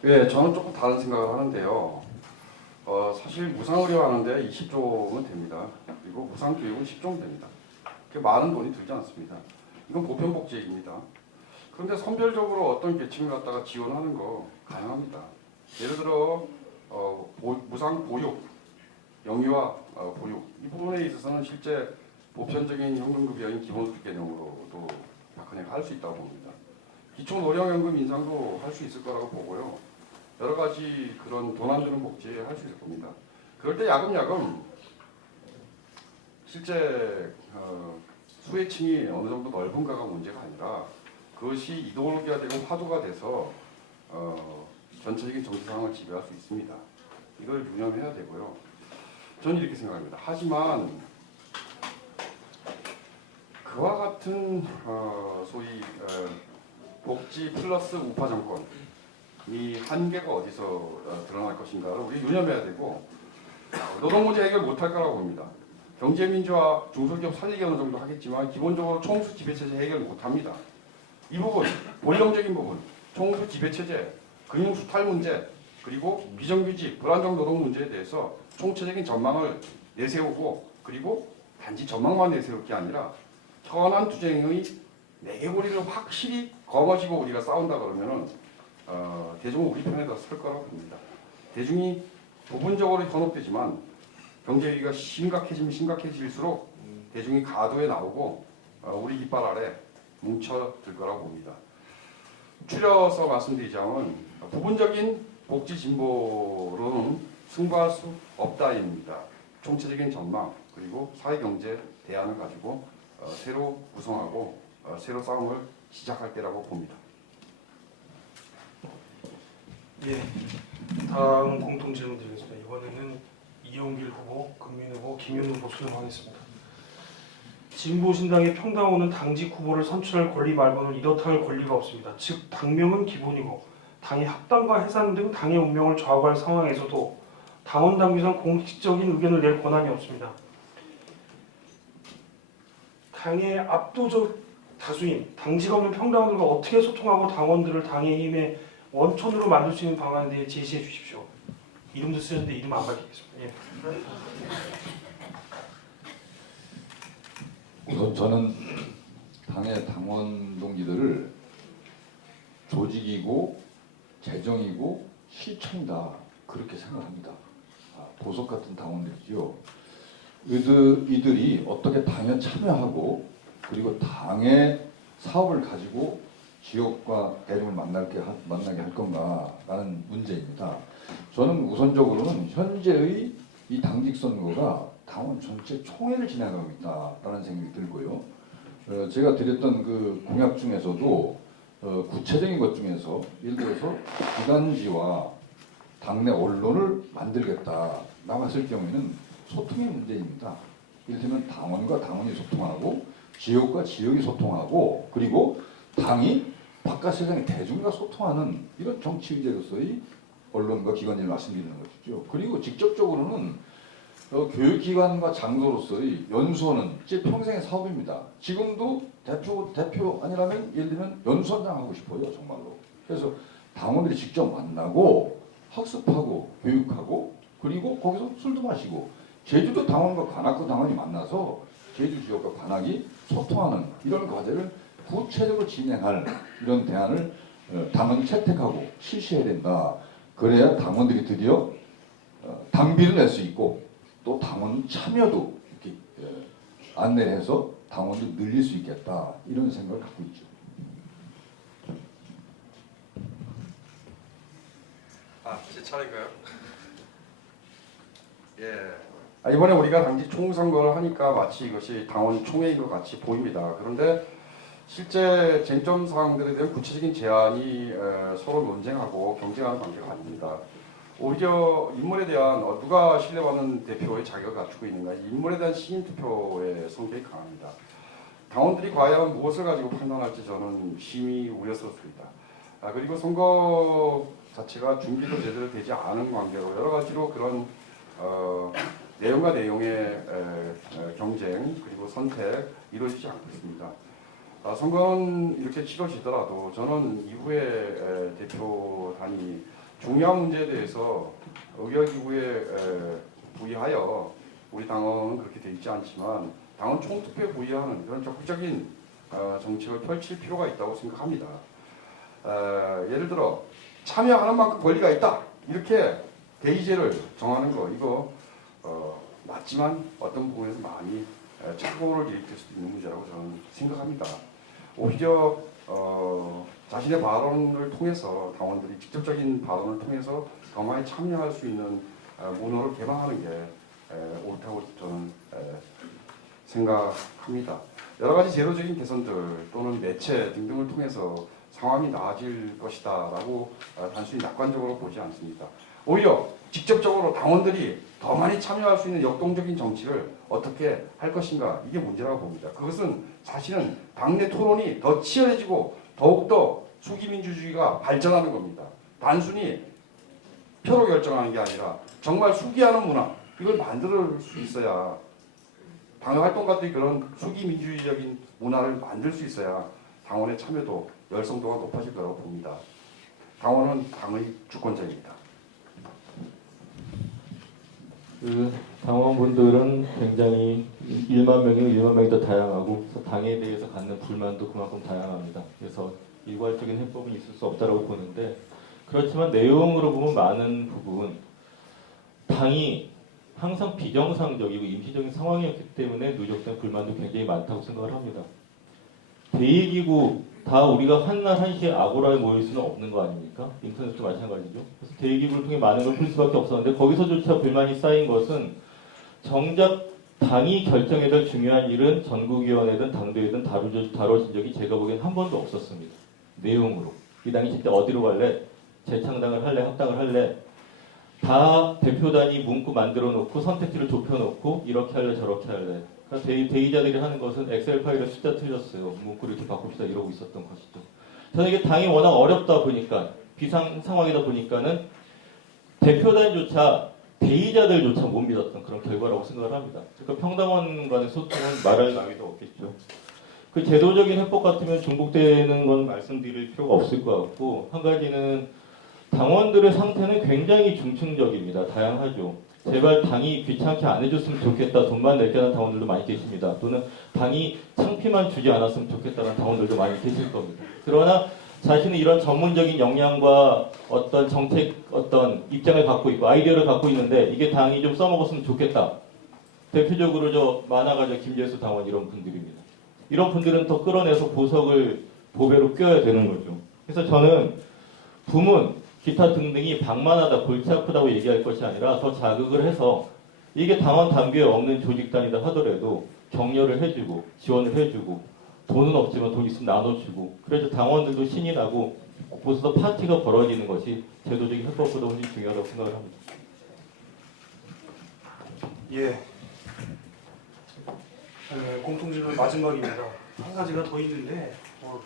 예, 저는 조금 다른 생각을 하는데요. 사실 무상의료 하는데 20조면 됩니다. 그리고 무상교육은 10조면 됩니다. 그렇게 많은 돈이 들지 않습니다. 이건 보편복지입니다. 그런데 선별적으로 어떤 계층을 갖다가 지원하는 거 가능합니다. 예를 들어 무상 보육, 영유아 보육 이 부분에 있어서는 실제 보편적인 현금급여인 기본소득 개념으로도 박근혜가 할 수 있다고 봅니다. 기초노령연금 인상도 할 수 있을 거라고 보고요. 여러 가지 그런 돈 안 드는 복지 할 수 있을 겁니다. 그럴 때 야금야금 실제 수혜층이 어느 정도 넓은가가 문제가 아니라 그것이 이데올로기가 되고 화두가 돼서 전체적인 정치 상황을 지배할 수 있습니다. 이걸 유념해야 되고요. 저는 이렇게 생각합니다. 하지만 그와 같은 소위 복지 플러스 우파 정권 이 한계가 어디서 드러날 것인가를 우리 유념해야 되고, 노동 문제 해결 못할 거라고 봅니다. 경제 민주화, 중소기업 살리기 어느 정도 하겠지만 기본적으로 총수 지배체제 해결 못합니다. 이 부분, 본령적인 부분, 총수 지배체제, 금융 수탈 문제, 그리고 비정규직, 불안정 노동 문제에 대해서 총체적인 전망을 내세우고, 그리고 단지 전망만 내세울 게 아니라 현안 투쟁의 내개고리를 확실히 거머쥐고 우리가 싸운다 그러면은 대중은 우리 편에 더 설 거라고 봅니다. 대중이 부분적으로 현혹되지만 경제 위기가 심각해지면 심각해질수록 대중이 가도에 나오고 우리 깃발 아래 뭉쳐들 거라고 봅니다. 추려서 말씀드리자면 부분적인 복지 진보로는 승부할 수 없다입니다. 총체적인 전망 그리고 사회경제 대안을 가지고 새로 구성하고 새로 싸움을 시작할 때라고 봅니다. 예, 다음 공통 질문 드리겠습니다. 이번에는 이용길 후보, 금민 후보, 김윤 후보 수렴하겠습니다. 진보신당의 평당원은 당직 후보를 선출할 권리 말고는 이렇다 할 권리가 없습니다. 즉 당명은 기본이고 당의 합당과 해산 등 당의 운명을 좌우할 상황에서도 당원 당규상 공식적인 의견을 낼 권한이 없습니다. 당의 압도적 다수인 당직 없는 평당원들과 어떻게 소통하고 당원들을 당의 힘의 원천으로 만들 수 있는 방안에 대해 제시해 주십시오. 이름도 쓰셨는데 이름 안 밝히겠습니다. 예. 우선 저는 당의 당원 동지들을 조직이고 재정이고 실천이다 그렇게 생각합니다. 보석 같은 당원들이죠. 이들이 어떻게 당에 참여하고 그리고 당의 사업을 가지고 지역과 대중을 만나게 할 건가라는 문제입니다. 저는 우선적으로는 현재의 이 당직 선거가 당원 전체 총회를 진행하고 있다라는 생각이 들고요. 제가 드렸던 그 공약 중에서도 구체적인 것 중에서 예를 들어서 기관지와 당내 언론을 만들겠다라고 했을 경우에는 소통의 문제입니다. 예를 들면 당원과 당원이 소통하고 지역과 지역이 소통하고 그리고 당이 바깥 세상의 대중과 소통하는 이런 정치 의제로서의 언론과 기관지를 말씀드리는 것이죠. 그리고 직접적으로는 교육기관과 장소로서의 연수원은 제 평생의 사업입니다. 지금도 대표 아니라면 예를 들면 연수원장 하고 싶어요, 정말로. 그래서 당원들이 직접 만나고 학습하고 교육하고 그리고 거기서 술도 마시고 제주도 당원과 관악구 당원이 만나서 제주 지역과 관악이 소통하는 이런 과제를 구체적으로 진행할 이런 대안을 당원이 채택하고 실시해야 된다. 그래야 당원들이 드디어 당비를 낼 수 있고 또 당원 참여도 이렇게 안내를 해서 당원도 늘릴 수 있겠다 이런 생각을 갖고 있죠. 제 차례인가요? 예. 이번에 우리가 당직 총선거를 하니까 마치 이것이 당원 총회인 것 같이 보입니다. 그런데 실제 쟁점 사항들에 대한 구체적인 제안이 서로 논쟁하고 경쟁하는 관계가 아닙니다. 오히려 인물에 대한 누가 신뢰받는 대표의 자격을 갖추고 있는가 인물에 대한 시민 투표의 성격이 강합니다. 당원들이 과연 무엇을 가지고 판단할지 저는 심히 우려스럽습니다. 그리고 선거 자체가 준비도 제대로 되지 않은 관계로 여러 가지로 그런 내용과 내용의 경쟁 그리고 선택 이루어지지 않고 있습니다. 선거는 이렇게 치러지더라도 저는 이후에 대표단이 중요한 문제에 대해서 의결기구에 부의하여 우리 당원은 그렇게 돼 있지 않지만 당원 총투표에 부의하는 그런 적극적인 정책을 펼칠 필요가 있다고 생각합니다. 예를 들어 참여하는 만큼 권리가 있다 이렇게 대의제를 정하는 거 이거 맞지만 어떤 부분에서 많이 착오를 일으킬 수도 있는 문제라고 저는 생각합니다. 오히려 자신의 발언을 통해서 당원들이 직접적인 발언을 통해서 더 많이 참여할 수 있는 문호를 개방하는 게 옳다고 저는 생각합니다. 여러 가지 제도적인 개선들 또는 매체 등등을 통해서 상황이 나아질 것이다라고 단순히 낙관적으로 보지 않습니다. 오히려 직접적으로 당원들이 더 많이 참여할 수 있는 역동적인 정치를 어떻게 할 것인가 이게 문제라고 봅니다. 그것은 사실은 당내 토론이 더 치열해지고 더욱더 수기민주주의가 발전하는 겁니다. 단순히 표로 결정하는 게 아니라 정말 수기하는 문화 이걸 만들 수 있어야 당의 활동 같은 그런 수기민주주의적인 문화를 만들 수 있어야 당원의 참여도 열성도가 높아질 거라고 봅니다. 당원은 당의 주권자입니다. 그 당원분들은 굉장히 1만 명이 더 다양하고 당에 대해서 갖는 불만도 그만큼 다양합니다. 그래서 일괄적인 해법은 있을 수 없다고 보는데 그렇지만 내용으로 보면 많은 부분 당이 항상 비정상적이고 임시적인 상황이었기 때문에 누적된 불만도 굉장히 많다고 생각을 합니다. 대의기구 다 우리가 한날 한시에 아고라에 모일 수는 없는 거 아닙니까? 인터넷도 마찬가지죠. 그래서 대의기구를 통해 많은 걸 풀 수밖에 없었는데 거기서조차 불만이 쌓인 것은 정작 당이 결정해야 될 중요한 일은 전국위원회든 당대회든 다뤄진 적이 제가 보기엔 한 번도 없었습니다. 내용으로. 이 당이 진짜 어디로 갈래? 재창당을 할래? 합당을 할래? 다 대표단이 문구 만들어 놓고 선택지를 좁혀 놓고 이렇게 할래 저렇게 할래. 그러니까 대의자들이 하는 것은 엑셀 파일에 숫자 틀렸어요. 문구를 이렇게 바꿉시다 이러고 있었던 것이죠. 저는 이게 당이 워낙 어렵다 보니까 비상 상황이다 보니까는 대표단조차 대의자들조차 못 믿었던 그런 결과라고 생각을 합니다. 그러니까 평당원 간의 소통은 말할 나위도 없겠죠. 그 제도적인 해법 같으면 중복되는 건 말씀드릴 필요가 없을 것 같고 한 가지는 당원들의 상태는 굉장히 중층적입니다. 다양하죠. 제발 당이 귀찮게 안 해줬으면 좋겠다. 돈만 낼게 하는 당원들도 많이 계십니다. 또는 당이 창피만 주지 않았으면 좋겠다는 당원들도 많이 계실 겁니다. 그러나 자신은 이런 전문적인 역량과 어떤 정책, 어떤 입장을 갖고 있고 아이디어를 갖고 있는데 이게 당이 좀 써먹었으면 좋겠다. 대표적으로 저 만화가 저 김재수 당원 이런 분들입니다. 이런 분들은 더 끌어내서 보석을 보배로 껴야 되는 거죠. 그래서 저는 부문, 기타 등등이 방만하다, 골치 아프다고 얘기할 것이 아니라 더 자극을 해서 이게 당원 당비에 없는 조직단이다 하더라도 격려를 해주고 지원을 해주고 돈은 없지만 돈 있으면 나눠주고 그래서 당원들도 신이 나고 곳곳에서 파티가 벌어지는 것이 제도적인 해법보다 훨씬 중요하다고 생각을 합니다. 예. 공통질문 마지막입니다. 한 가지가 더 있는데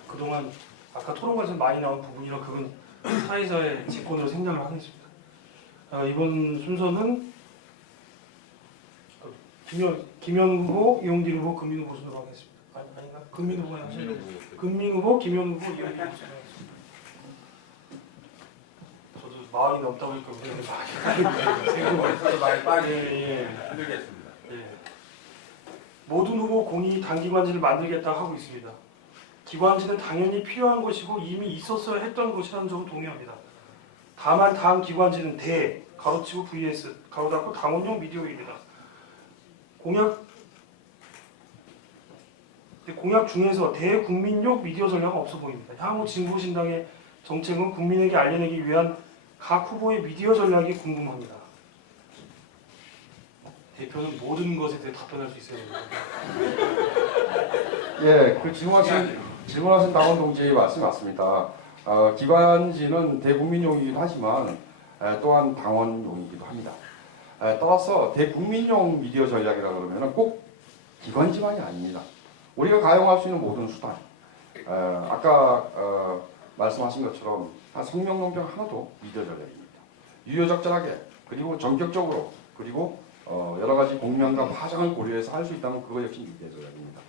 그동안 아까 토론에서 많이 나온 부분이라 그건 사회자의 직권으로 생략을 하겠습니다. 이번 순서는 김현 후보, 이용길 후보, 금민 후보 순으로 하겠습니다. 아닌가? 금민 후보 하시죠. 금민 후보, 김현 후보, 이용길 후보 순으로 하겠습니다. 저도 마흔이 넘다 보니까 생각보다 많이 빨리 힘들겠습니다. 모든 후보 공이 단기관지를 만들겠다 하고 있습니다. 기관지는 당연히 필요한 것이고 이미 있었어야 했던 것이라는 점을 동의합니다. 다만 다음 기관지는 대, 가로치고 vs, 가로 닫고 당원용 미디어입니다. 공약 중에서 대국민용 미디어 전략은 없어 보입니다. 향후 진보신당의 정책은 국민에게 알려내기 위한 각 후보의 미디어 전략이 궁금합니다. 대표는 모든 것에 대해 답변할 수 있어야 됩니다. 예, 그 질문하신 당원 동지의 말씀이 맞습니다. 기관지는 대국민용이기도 하지만 또한 당원용이기도 합니다. 따라서 대국민용 미디어 전략이라 그러면 꼭 기관지만이 아닙니다. 우리가 가용할 수 있는 모든 수단, 아까 말씀하신 것처럼 성명농병 하나도 미디어 전략입니다. 유효적절하게 그리고 전격적으로 그리고 여러 가지 공명과 파장을 고려해서 할 수 있다면 그거 역시 미디어 전략입니다.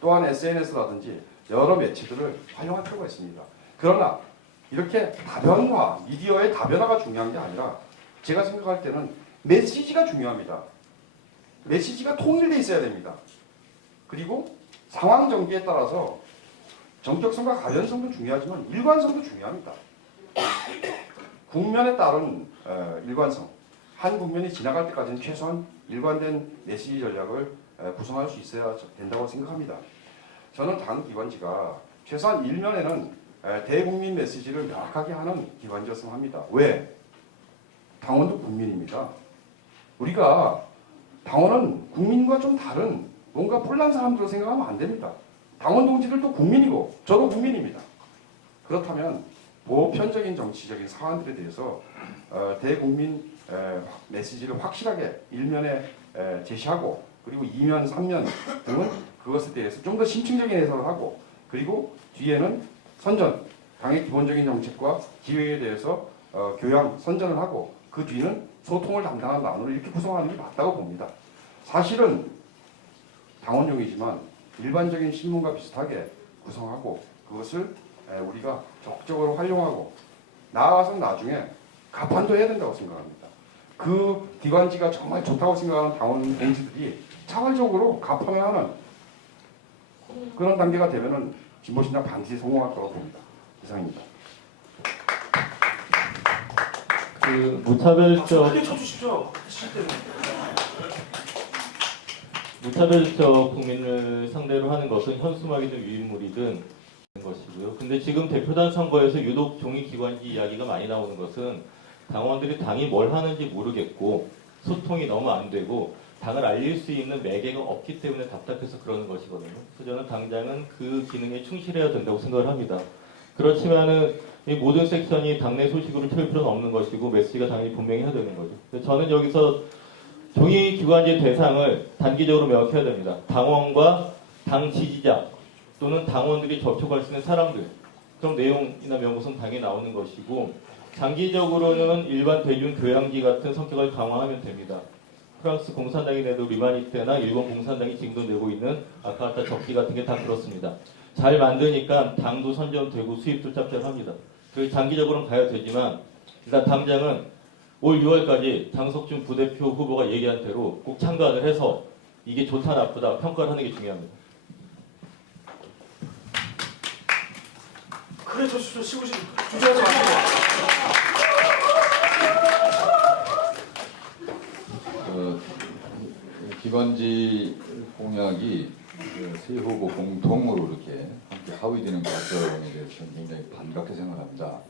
또한 SNS라든지 여러 매체들을 활용할 필요가 있습니다. 그러나 이렇게 다변화, 미디어의 다변화가 중요한 게 아니라 제가 생각할 때는 메시지가 중요합니다. 메시지가 통일돼 있어야 됩니다. 그리고 상황 전개에 따라서 정격성과 가변성도 중요하지만 일관성도 중요합니다. 국면에 따른 일관성, 한 국면이 지나갈 때까지는 최소한 일관된 메시지 전략을 구성할 수 있어야 된다고 생각합니다. 저는 당 기관지가 최소한 일면에는 대국민 메시지를 명확하게 하는 기관지였으면 합니다. 왜? 당원도 국민입니다. 우리가 당원은 국민과 좀 다른 뭔가 폴란 사람들로 생각하면 안 됩니다. 당원 동지들도 국민이고 저도 국민입니다. 그렇다면 보편적인 정치적인 사안들에 대해서 대국민 메시지를 확실하게 일면에 제시하고 그리고 2면, 3면 등은 그것에 대해서 좀 더 심층적인 해석을 하고 그리고 뒤에는 선전, 당의 기본적인 정책과 기획에 대해서 교양, 선전을 하고 그 뒤는 소통을 담당한 나누를 이렇게 구성하는 게 맞다고 봅니다. 사실은 당원용이지만 일반적인 신문과 비슷하게 구성하고 그것을 우리가 적극적으로 활용하고 나아가서 나중에 가판도 해야 된다고 생각합니다. 그 기관지가 정말 좋다고 생각하는 당원 동지들이 자발적으로 가판을 하는 그런 단계가 되면은 진보신당 반드시 성공할 거라고 봅니다. 이상입니다. 그 크게 쳐주십시오. 하실 때는. 무차별적 국민을 상대로 하는 것은 현수막이든 유인물이든 되는 것이고요. 근데 지금 대표단 선거에서 유독 종이기관지 이야기가 많이 나오는 것은 당원들이 당이 뭘 하는지 모르겠고 소통이 너무 안 되고 당을 알릴 수 있는 매개가 없기 때문에 답답해서 그러는 것이거든요. 그래서 저는 당장은 그 기능에 충실해야 된다고 생각을 합니다. 그렇지만은 이 모든 섹션이 당내 소식으로 채울 필요는 없는 것이고 메시지가 당연히 분명히 해야 되는 거죠. 그래서 저는 여기서 종이기관지 대상을 단기적으로 명확해야 됩니다. 당원과 당 지지자 또는 당원들이 접촉할 수 있는 사람들, 그런 내용이나 명분은 당연히 나오는 것이고, 장기적으로는 일반 대중 교양지 같은 성격을 강화하면 됩니다. 프랑스 공산당이 내도 리마니테나 일본 공산당이 지금도 내고 있는 아카타 적기 같은 게 다 그렇습니다. 잘 만드니까 당도 선점되고 수입도 짭짤합니다. 그래서 장기적으로는 가야 되지만 일단 당장은 올 6월까지 장석준 부대표 후보가 얘기한 대로 꼭 참관을 해서 이게 좋다 나쁘다 평가를 하는 게 중요합니다. 크게 쳐주십시오. 시구시 주저하지 마시고. 기관지 공약이 세 후보 공통으로 이렇게 함께 합의되는 과정에 대해서 굉장히 반갑게 생각합니다.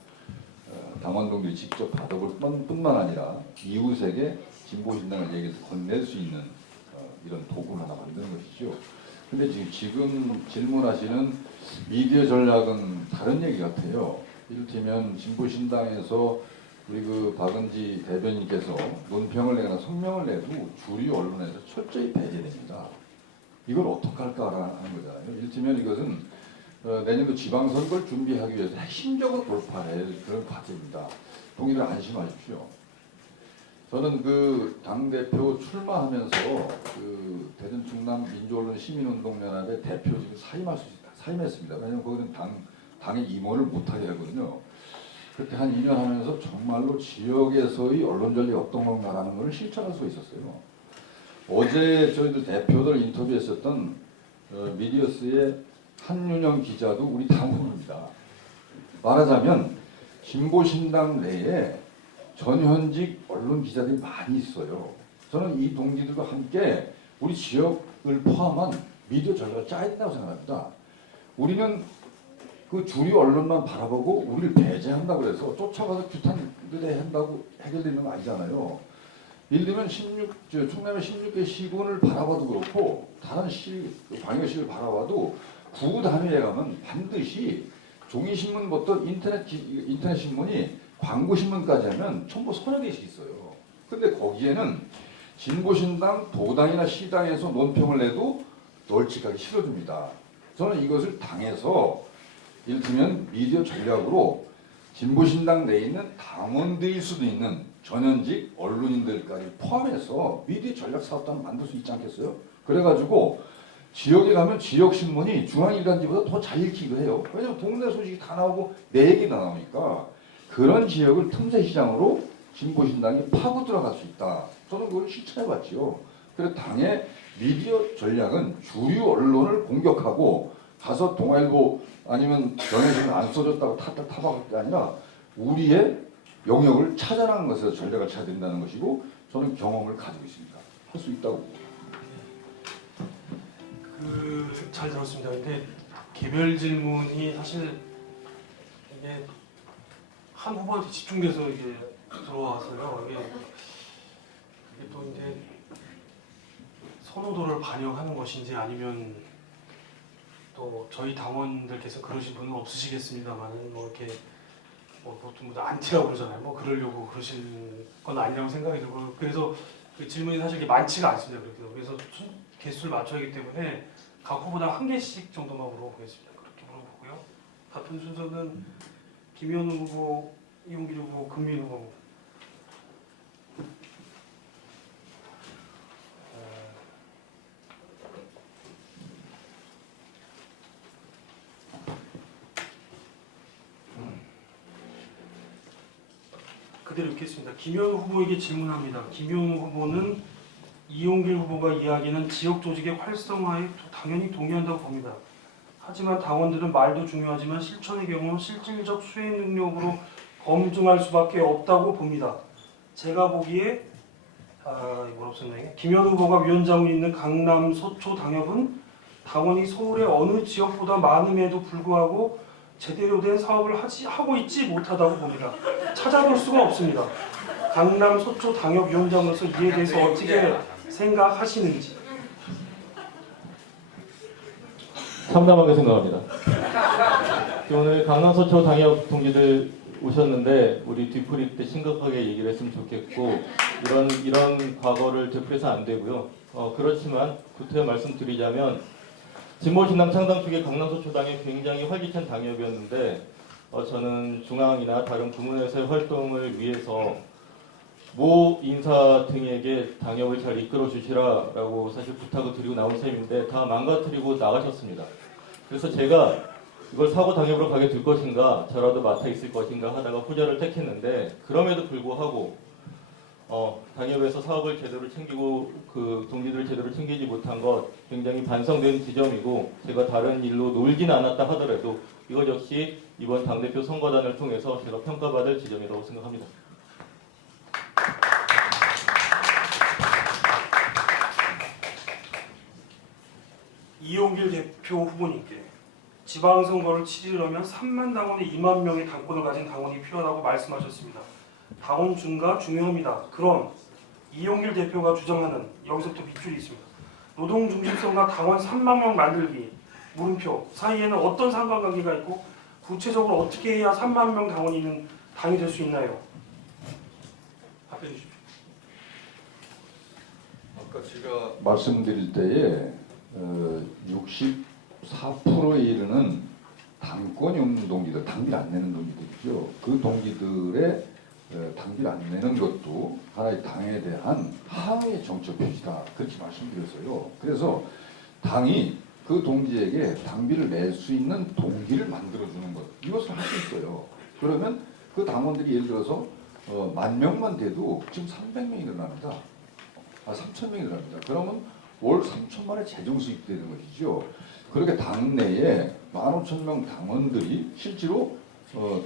당원동들이 직접 받아볼 뿐만 아니라 이웃에게 진보신당을 얘기해서 건넬 수 있는 이런 도구를 하나 만드는 것이죠. 근데 지금 질문하시는 미디어 전략은 다른 얘기 같아요. 이를테면 진보신당에서 우리 그 박은지 대변인께서 논평을 내거나 성명을 내도 주류 언론에서 철저히 배제됩니다. 이걸 어떡할까라는 거잖아요. 이를테면 이것은 내년도 지방선거를 준비하기 위해서 핵심적으로 돌파할 그런 과제입니다. 동의들 안심하십시오. 저는 그 당대표 출마하면서 그 대전 충남 민주언론 시민운동연합의 대표 지금 사임했습니다. 왜냐하면 거기는 당의 임원을 못하게 하거든요. 그때 한 2년 하면서 정말로 지역에서의 언론 전략이 어떤 건가라는 걸 실천할 수 있었어요. 어제 저희들 대표들 인터뷰했었던 미디어스의 한윤영 기자도 우리 당원입니다. 말하자면 진보신당 내에 전현직 언론 기자들이 많이 있어요. 저는 이 동지들과 함께 우리 지역을 포함한 미디어 전략을 짜야 된다고 생각합니다. 우리는 그 주류 언론만 바라보고 우리를 배제한다고 해서 쫓아가서 규탄을 한다고 해결되는 거 아니잖아요. 예를 들면 충남의 16개 시군을 바라봐도 그렇고 다른 광역시를 바라봐도 구구 단위에 가면 반드시 종이신문부터 인터넷 신문이 광고신문까지 하면 전부 서너 개씩 있어요. 근데 거기에는 진보신당, 도당이나 시당에서 논평을 내도 널찍하게 실어줍니다. 저는 이것을 당에서 이를테면 미디어 전략으로 진보신당 내에 있는 당원들일 수도 있는 전현직 언론인들까지 포함해서 미디어 전략 사업단을 만들 수 있지 않겠어요? 그래가지고 지역에 가면 지역신문이 중앙일간지보다 더 잘 읽히기도 해요. 왜냐면 동네 소식이 다 나오고 내 얘기가 나오니까 그런 지역을 틈새시장으로 진보신당이 파고 들어갈 수 있다. 저는 그걸 실천해봤지요. 그래서 당의 미디어 전략은 주류 언론을 공격하고 가서 동아일보 아니면 경향신문 안 써줬다고 타박할 게 아니라 우리의 영역을 찾아나는 것에서 전략을 찾아야 된다는 것이고 저는 경험을 가지고 있습니다. 할 수 있다고. 잘 들었습니다. 근데 개별 질문이 사실 이게 한 후보한테 집중돼서 이게 들어와서요. 이게 또 이제 선호도를 반영하는 것인지 아니면 또 저희 당원들께서 그러신 분은 없으시겠습니다만은 뭐 이렇게 뭐 보통 안티라고 그러잖아요. 뭐 그러려고 그러실 건 아니라고 생각이 들고 그래서 그 질문이 사실 이게 많지가 않습니다. 그래서 개수를 맞춰야 하기 때문에 각 후보당 한 개씩 정도만 물어보겠습니다. 그렇게 물어보고요. 같은 순서는 김현우 후보, 이용길 후보, 금민 후보. 그대로 읽겠습니다. 김현우 후보에게 질문합니다. 김현우 후보는 이용길 후보가 이야기하는 지역 조직의 활성화에 당연히 동의한다고 봅니다. 하지만 당원들은 말도 중요하지만 실천의 경우 실질적 수행 능력으로 검증할 수밖에 없다고 봅니다. 제가 보기에 뭐라고 썼나요? 김현 후보가 위원장으로 있는 강남 서초 당협은 당원이 서울의 어느 지역보다 많음에도 불구하고 제대로 된 사업을 하고 있지 못하다고 봅니다. 찾아볼 수가 없습니다. 강남 서초 당협 위원장으로서 이에 대해서 어떻게 생각하시는지. 참담하게 생각합니다. 오늘 강남 서초 당협 동지들 오셨는데 우리 뒤풀이 때 심각하게 얘기를 했으면 좋겠고 이런 과거를 되풀이해서 안 되고요. 그렇지만 구태여 말씀드리자면 진보신당 창당 초기에 강남 서초당이 굉장히 활기찬 당협이었는데 저는 중앙이나 다른 부문에서의 활동을 위해서 모 인사 등에게 당협을 잘 이끌어 주시라라고 사실 부탁을 드리고 나온 셈인데 다 망가뜨리고 나가셨습니다. 그래서 제가 이걸 사고 당협으로 가게 될 것인가 저라도 맡아 있을 것인가 하다가 후자를 택했는데 그럼에도 불구하고 당협에서 사업을 제대로 챙기고 그 동지들을 제대로 챙기지 못한 것 굉장히 반성된 지점이고 제가 다른 일로 놀지는 않았다 하더라도 이것 역시 이번 당대표 선거단을 통해서 제가 평가받을 지점이라고 생각합니다. 이용길 대표 후보님께 지방선거를 치르려면 3만 당원의 2만 명의 당권을 가진 당원이 필요하다고 말씀하셨습니다. 당원 중과 중요합니다. 그럼 이용길 대표가 주장하는 여기서부터 밑줄이 있습니다. 노동 중심성과 당원 3만 명 만들기 물음표 사이에는 어떤 상관관계가 있고 구체적으로 어떻게 해야 3만 명 당원이 있는 당이 될 수 있나요? 답해 주십시오. 아까 제가 말씀드릴 때에 64%에 이르는 당권이 없는 동기들, 당비를 안 내는 동기들이죠. 그 동기들의 당비를 안 내는 것도 하나의 당에 대한 항의 정책 표시다. 그렇게 말씀드렸어요. 그래서 당이 그 동지에게 당비를 낼 수 있는 동기를 만들어주는 것, 이것을 할 수 있어요. 그러면 그 당원들이 예를 들어서 10,000명만 돼도 지금 300명이 늘어납니다. 3,000명이 늘어납니다. 그러면 월 3천만의 재정 수입이 되는 것이죠. 그렇게 당내에 15,000명 당원들이 실제로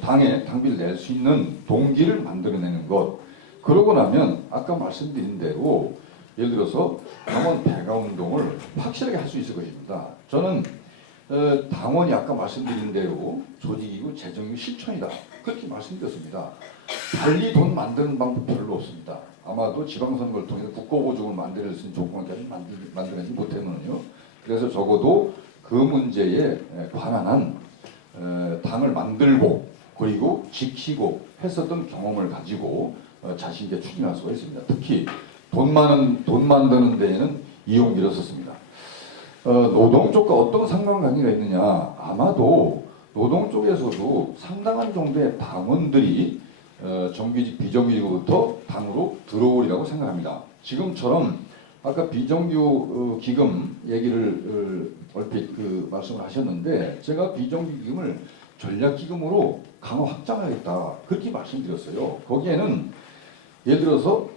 당에 당비를 낼 수 있는 동기를 만들어내는 것. 그러고 나면 아까 말씀드린 대로 예를 들어서 당원 배가 운동을 확실하게 할 수 있을 것입니다. 저는 당원이 아까 말씀드린 대로 조직이고 재정이고 실천이다. 그렇게 말씀드렸습니다. 달리 돈 만드는 방법 별로 없습니다. 아마도 지방선거를 통해서 국고보증을 만들 수 있는 조건까지 만들어내지 못했는요. 그래서 적어도 그 문제에 관한 한 당을 만들고 그리고 지키고 했었던 경험을 가지고 자신 있게 추진할 수가 있습니다. 특히 돈 만드는 데에는 이용기를 썼습니다. 노동 쪽과 어떤 상관관계가 있느냐? 아마도 노동 쪽에서도 상당한 정도의 당원들이 정규직, 비정규직으로부터 당으로 들어오리라고 생각합니다. 지금처럼 아까 비정규 기금 얘기를 얼핏 말씀을 하셨는데 제가 비정규 기금을 전략기금으로 강화 확장하겠다 그렇게 말씀드렸어요. 거기에는 예를 들어서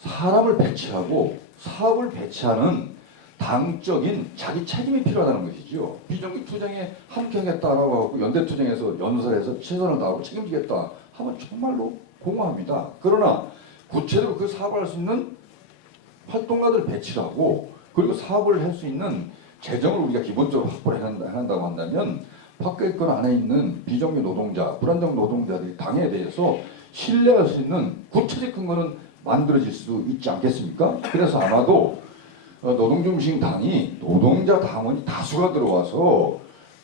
사람을 배치하고 사업을 배치하는 당적인 자기 책임이 필요하다는 것이죠. 비정규 투쟁에 함께 하겠다라고 하고 연대투쟁에서 연설해서 최선을 다하고 책임지겠다 하면 정말로 공허합니다. 그러나 구체적으로 그 사업을 할 수 있는 활동가들 배치를 하고 그리고 사업을 할 수 있는 재정을 우리가 기본적으로 확보를 한다고 한다면 밖에 있거나 안에 있는 비정규 노동자, 불안정 노동자들이 당에 대해서 신뢰할 수 있는 구체적 근거는 만들어질 수 있지 않겠습니까? 그래서 아마도 노동중심 당이 노동자 당원이 다수가 들어와서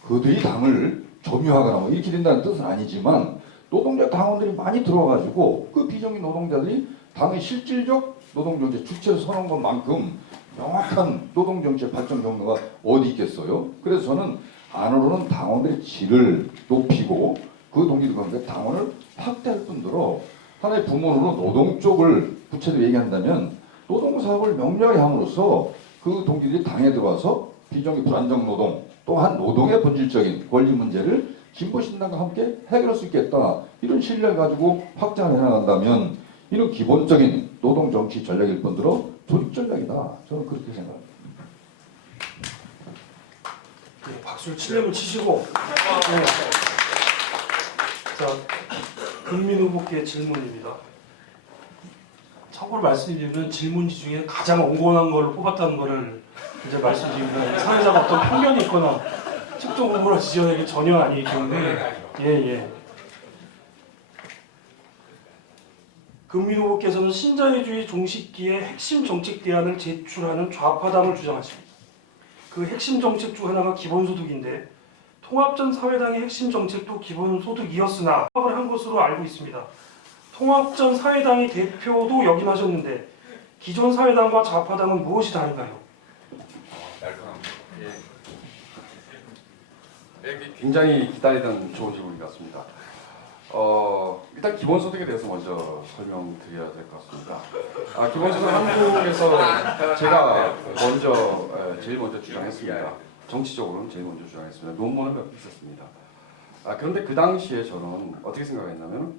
그들이 당을 점유하거나 뭐 이렇게 된다는 뜻은 아니지만 노동자 당원들이 많이 들어와가지고 그 비정규 노동자들이 당의 실질적 노동정책 주체를 서는 것만큼 명확한 노동정책 발전 경로가 어디 있겠어요? 그래서 저는 안으로는 당원들의 질을 높이고 그 동기들과 당원을 확대할 뿐더러 하나의 부문으로 노동 쪽을 구체적으로 얘기한다면 노동사업을 명료하게 함으로써 그 동기들이 당에 들어와서 비정규 불안정 노동 또한 노동의 본질적인 권리 문제를 진보신당과 함께 해결할 수 있겠다. 이런 신뢰를 가지고 확장을 해나간다면 이런 기본적인 노동정치 전략일 뿐더러 조직 전략이다. 저는 그렇게 생각합니다. 네, 박수를 치려면 치시고 네. 자, 금민 후보께 질문입니다. 참고로 말씀드리면 질문지 중에 가장 엉곤한 걸로 뽑았다는 거를 이제 말씀드립니다. 사회자가 어떤 편견이 있거나 특정 후보를 지지하는 게 전혀 아니기 때문에 예. 금민 후보께서는 신자유주의 종식기의 핵심 정책 대안을 제출하는 좌파당을 주장하십니다. 그 핵심 정책 중 하나가 기본소득인데 통합전 사회당의 핵심 정책도 기본소득이었으나 통합을 한 것으로 알고 있습니다. 통합전 사회당의 대표도 역임하셨는데 기존 사회당과 좌파당은 무엇이 다른가요? 굉장히 기다리던 좋은 질문 같습니다. 일단 기본소득에 대해서 먼저 설명드려야 될 것 같습니다. 기본소득 한국에서 제가 제일 먼저 주장했습니다. 정치적으로는 제일 먼저 주장했습니다. 논문을 몇 개 있었습니다. 그런데 그 당시에 저는 어떻게 생각했냐면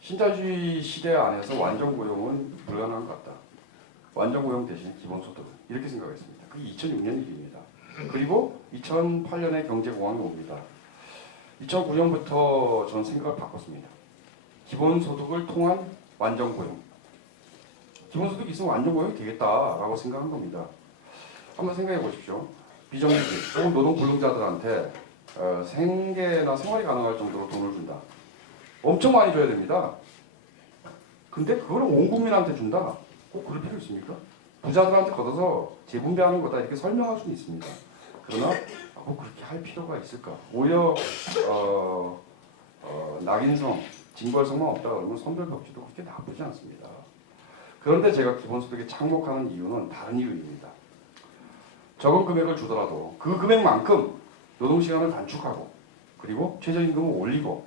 신자유주의 시대 안에서 완전 고용은 불가능한 것 같다. 완전 고용 대신 기본소득 이렇게 생각했습니다. 그게 2006년 일입니다. 그리고 2008년에 경제공황이 옵니다. 2009년부터 저는 생각을 바꿨습니다. 기본소득을 통한 완전고용. 기본소득이 있으면 완전고용이 되겠다라고 생각한 겁니다. 한번 생각해 보십시오. 비정규직 혹은 노동불능자들한테 생계나 생활이 가능할 정도로 돈을 준다. 엄청 많이 줘야 됩니다. 근데 그걸 온 국민한테 준다? 꼭 그럴 필요 있습니까? 부자들한테 걷어서 재분배하는 거다 이렇게 설명할 수는 있습니다. 그러나 꼭 그렇게 할 필요가 있을까? 오히려 낙인성, 징벌성만 없다 그러면 선별복지도 그렇게 나쁘지 않습니다. 그런데 제가 기본소득에 착목하는 이유는 다른 이유입니다. 적은 금액을 주더라도 그 금액만큼 노동시간을 단축하고 그리고 최저임금을 올리고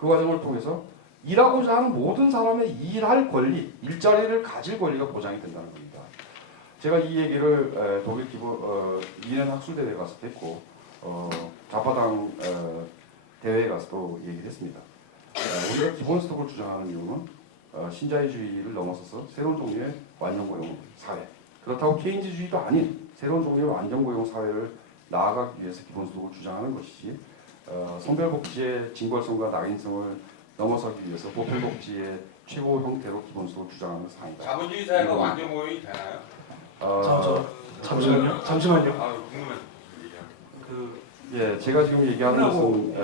그 과정을 통해서 일하고자 하는 모든 사람의 일할 권리, 일자리를 가질 권리가 보장이 된다는 겁니다. 제가 이 얘기를 독일 이년 학술대회에 가서 했고 좌파당 대회에 가서도 얘기를 했습니다. 우리가 기본소득을 주장하는 이유는 신자유주의를 넘어서서 새로운 종류의 완전고용 사회, 그렇다고 케인즈주의도 아닌 새로운 종류의 완전고용 사회를 나아가기 위해서 기본소득을 주장하는 것이지 성별복지의 징벌성과 낙인성을 넘어서기 위해서 보편복지의 최고 형태로 기본소득을 주장하는 사항이다. 자본주의 사회가 완전 고용이 되나요? 잠시만요. 궁금해서 예, 제가 지금 얘기하는 것은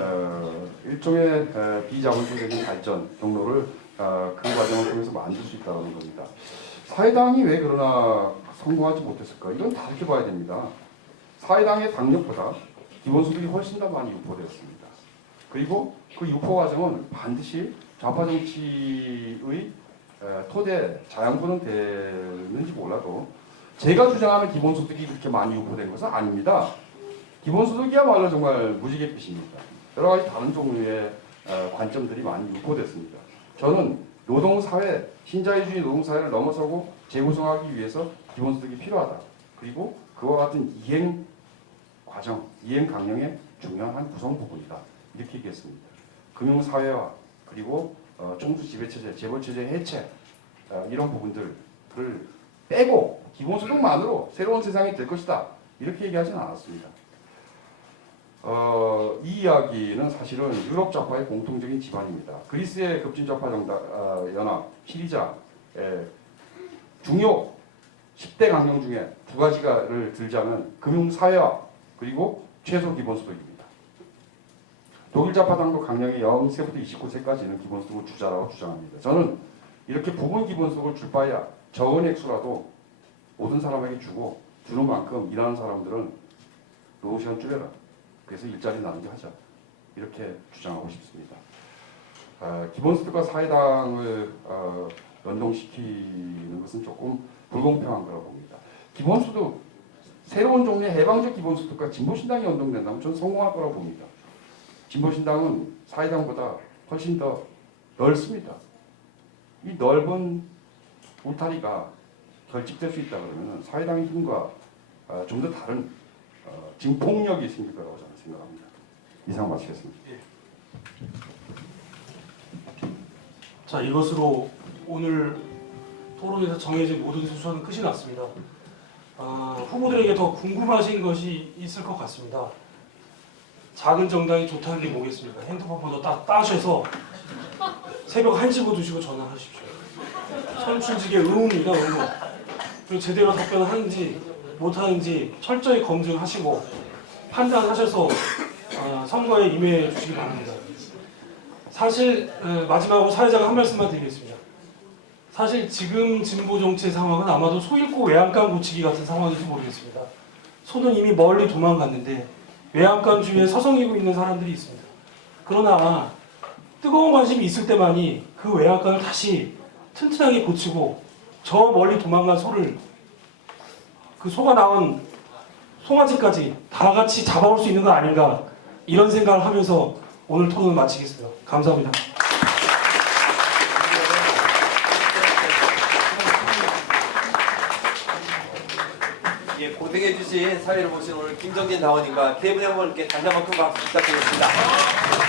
일종의 비자본주의적인 발전 경로를 그 과정을 통해서 만들 수 있다는 겁니다. 사회당이 왜 그러나 성공하지 못했을까? 이건 다르게 봐야 됩니다. 사회당의 당력보다 기본소득이 훨씬 더 많이 유포되었습니다. 그리고 그 유포 과정은 반드시 좌파 정치의 토대 자양분은 되는지 몰라도 제가 주장하는 기본소득이 그렇게 많이 유포된 것은 아닙니다. 기본소득이야말로 정말 무지갯빛입니다. 여러 가지 다른 종류의 관점들이 많이 유포됐습니다. 저는 노동사회, 신자유주의 노동사회를 넘어서고 재구성하기 위해서 기본소득이 필요하다. 그리고 그와 같은 이행 과정, 이행 강령의 중요한 한 구성 부분이다. 이렇게 얘기했습니다. 금융사회화, 그리고 총수 지배체제, 재벌체제 해체 이런 부분들을 빼고 기본소득만으로 새로운 세상이 될 것이다. 이렇게 얘기하지는 않았습니다. 이 이야기는 사실은 유럽 좌파의 공통적인 기반입니다. 그리스의 급진좌파 연합, 시리자의 중요 10대 강령 중에 두 가지를 들자면 금융사회화 그리고 최소 기본소득입니다. 독일 좌파당도 강령이 0세부터 29세까지는 기본소득을 주자라고 주장합니다. 저는 이렇게 부분 기본소득을 줄 바에야 적은 액수라도 모든 사람에게 주고 주는 만큼 일하는 사람들은 노동시간 줄여라. 그래서 일자리 나누게 하자. 이렇게 주장하고 싶습니다. 기본소득과 사회당을 연동시키는 것은 조금 불공평한 거라고 봅니다. 기본소득, 새로운 종류의 해방적 기본소득과 진보신당이 연동된다면 저는 성공할 거라고 봅니다. 진보신당은 사회당보다 훨씬 더 넓습니다. 이 넓은 울타리가 결집될 수 있다 그러면 사회당의 힘과 좀 더 다른 진폭력이 생길 거라고 저는 생각합니다. 이상 마치겠습니다. 자, 이것으로 오늘 토론에서 정해진 모든 순서는 끝이 났습니다. 후보들에게 더 궁금하신 것이 있을 것 같습니다. 작은 정당이 좋다는 게 뭐겠습니까? 핸드폰 번호 따셔서 새벽 1시고 2시고 전화하십시오. 선출직의 의무입니다. 의무. 그리고 제대로 답변하는지 못하는지 철저히 검증하시고 판단하셔서 선거에 임해 주시기 바랍니다. 사실 마지막으로 사회자가 한 말씀만 드리겠습니다. 사실 지금 진보 정치의 상황은 아마도 소 잃고 외양간 고치기 같은 상황인지 모르겠습니다. 소는 이미 멀리 도망갔는데 외양간 주위에 서성이고 있는 사람들이 있습니다. 그러나 뜨거운 관심이 있을 때만이 그 외양간을 다시 튼튼하게 고치고 저 멀리 도망간 소를 그 소가 낳은 송아지까지 다 같이 잡아올 수 있는 거 아닌가 이런 생각을 하면서 오늘 토론을 마치겠습니다. 감사합니다. 예, 고생해주신 사회를 보신 오늘 김정진 당원님과 네 분의 후보님께 다시 한번 큰 박수 부탁드리겠습니다.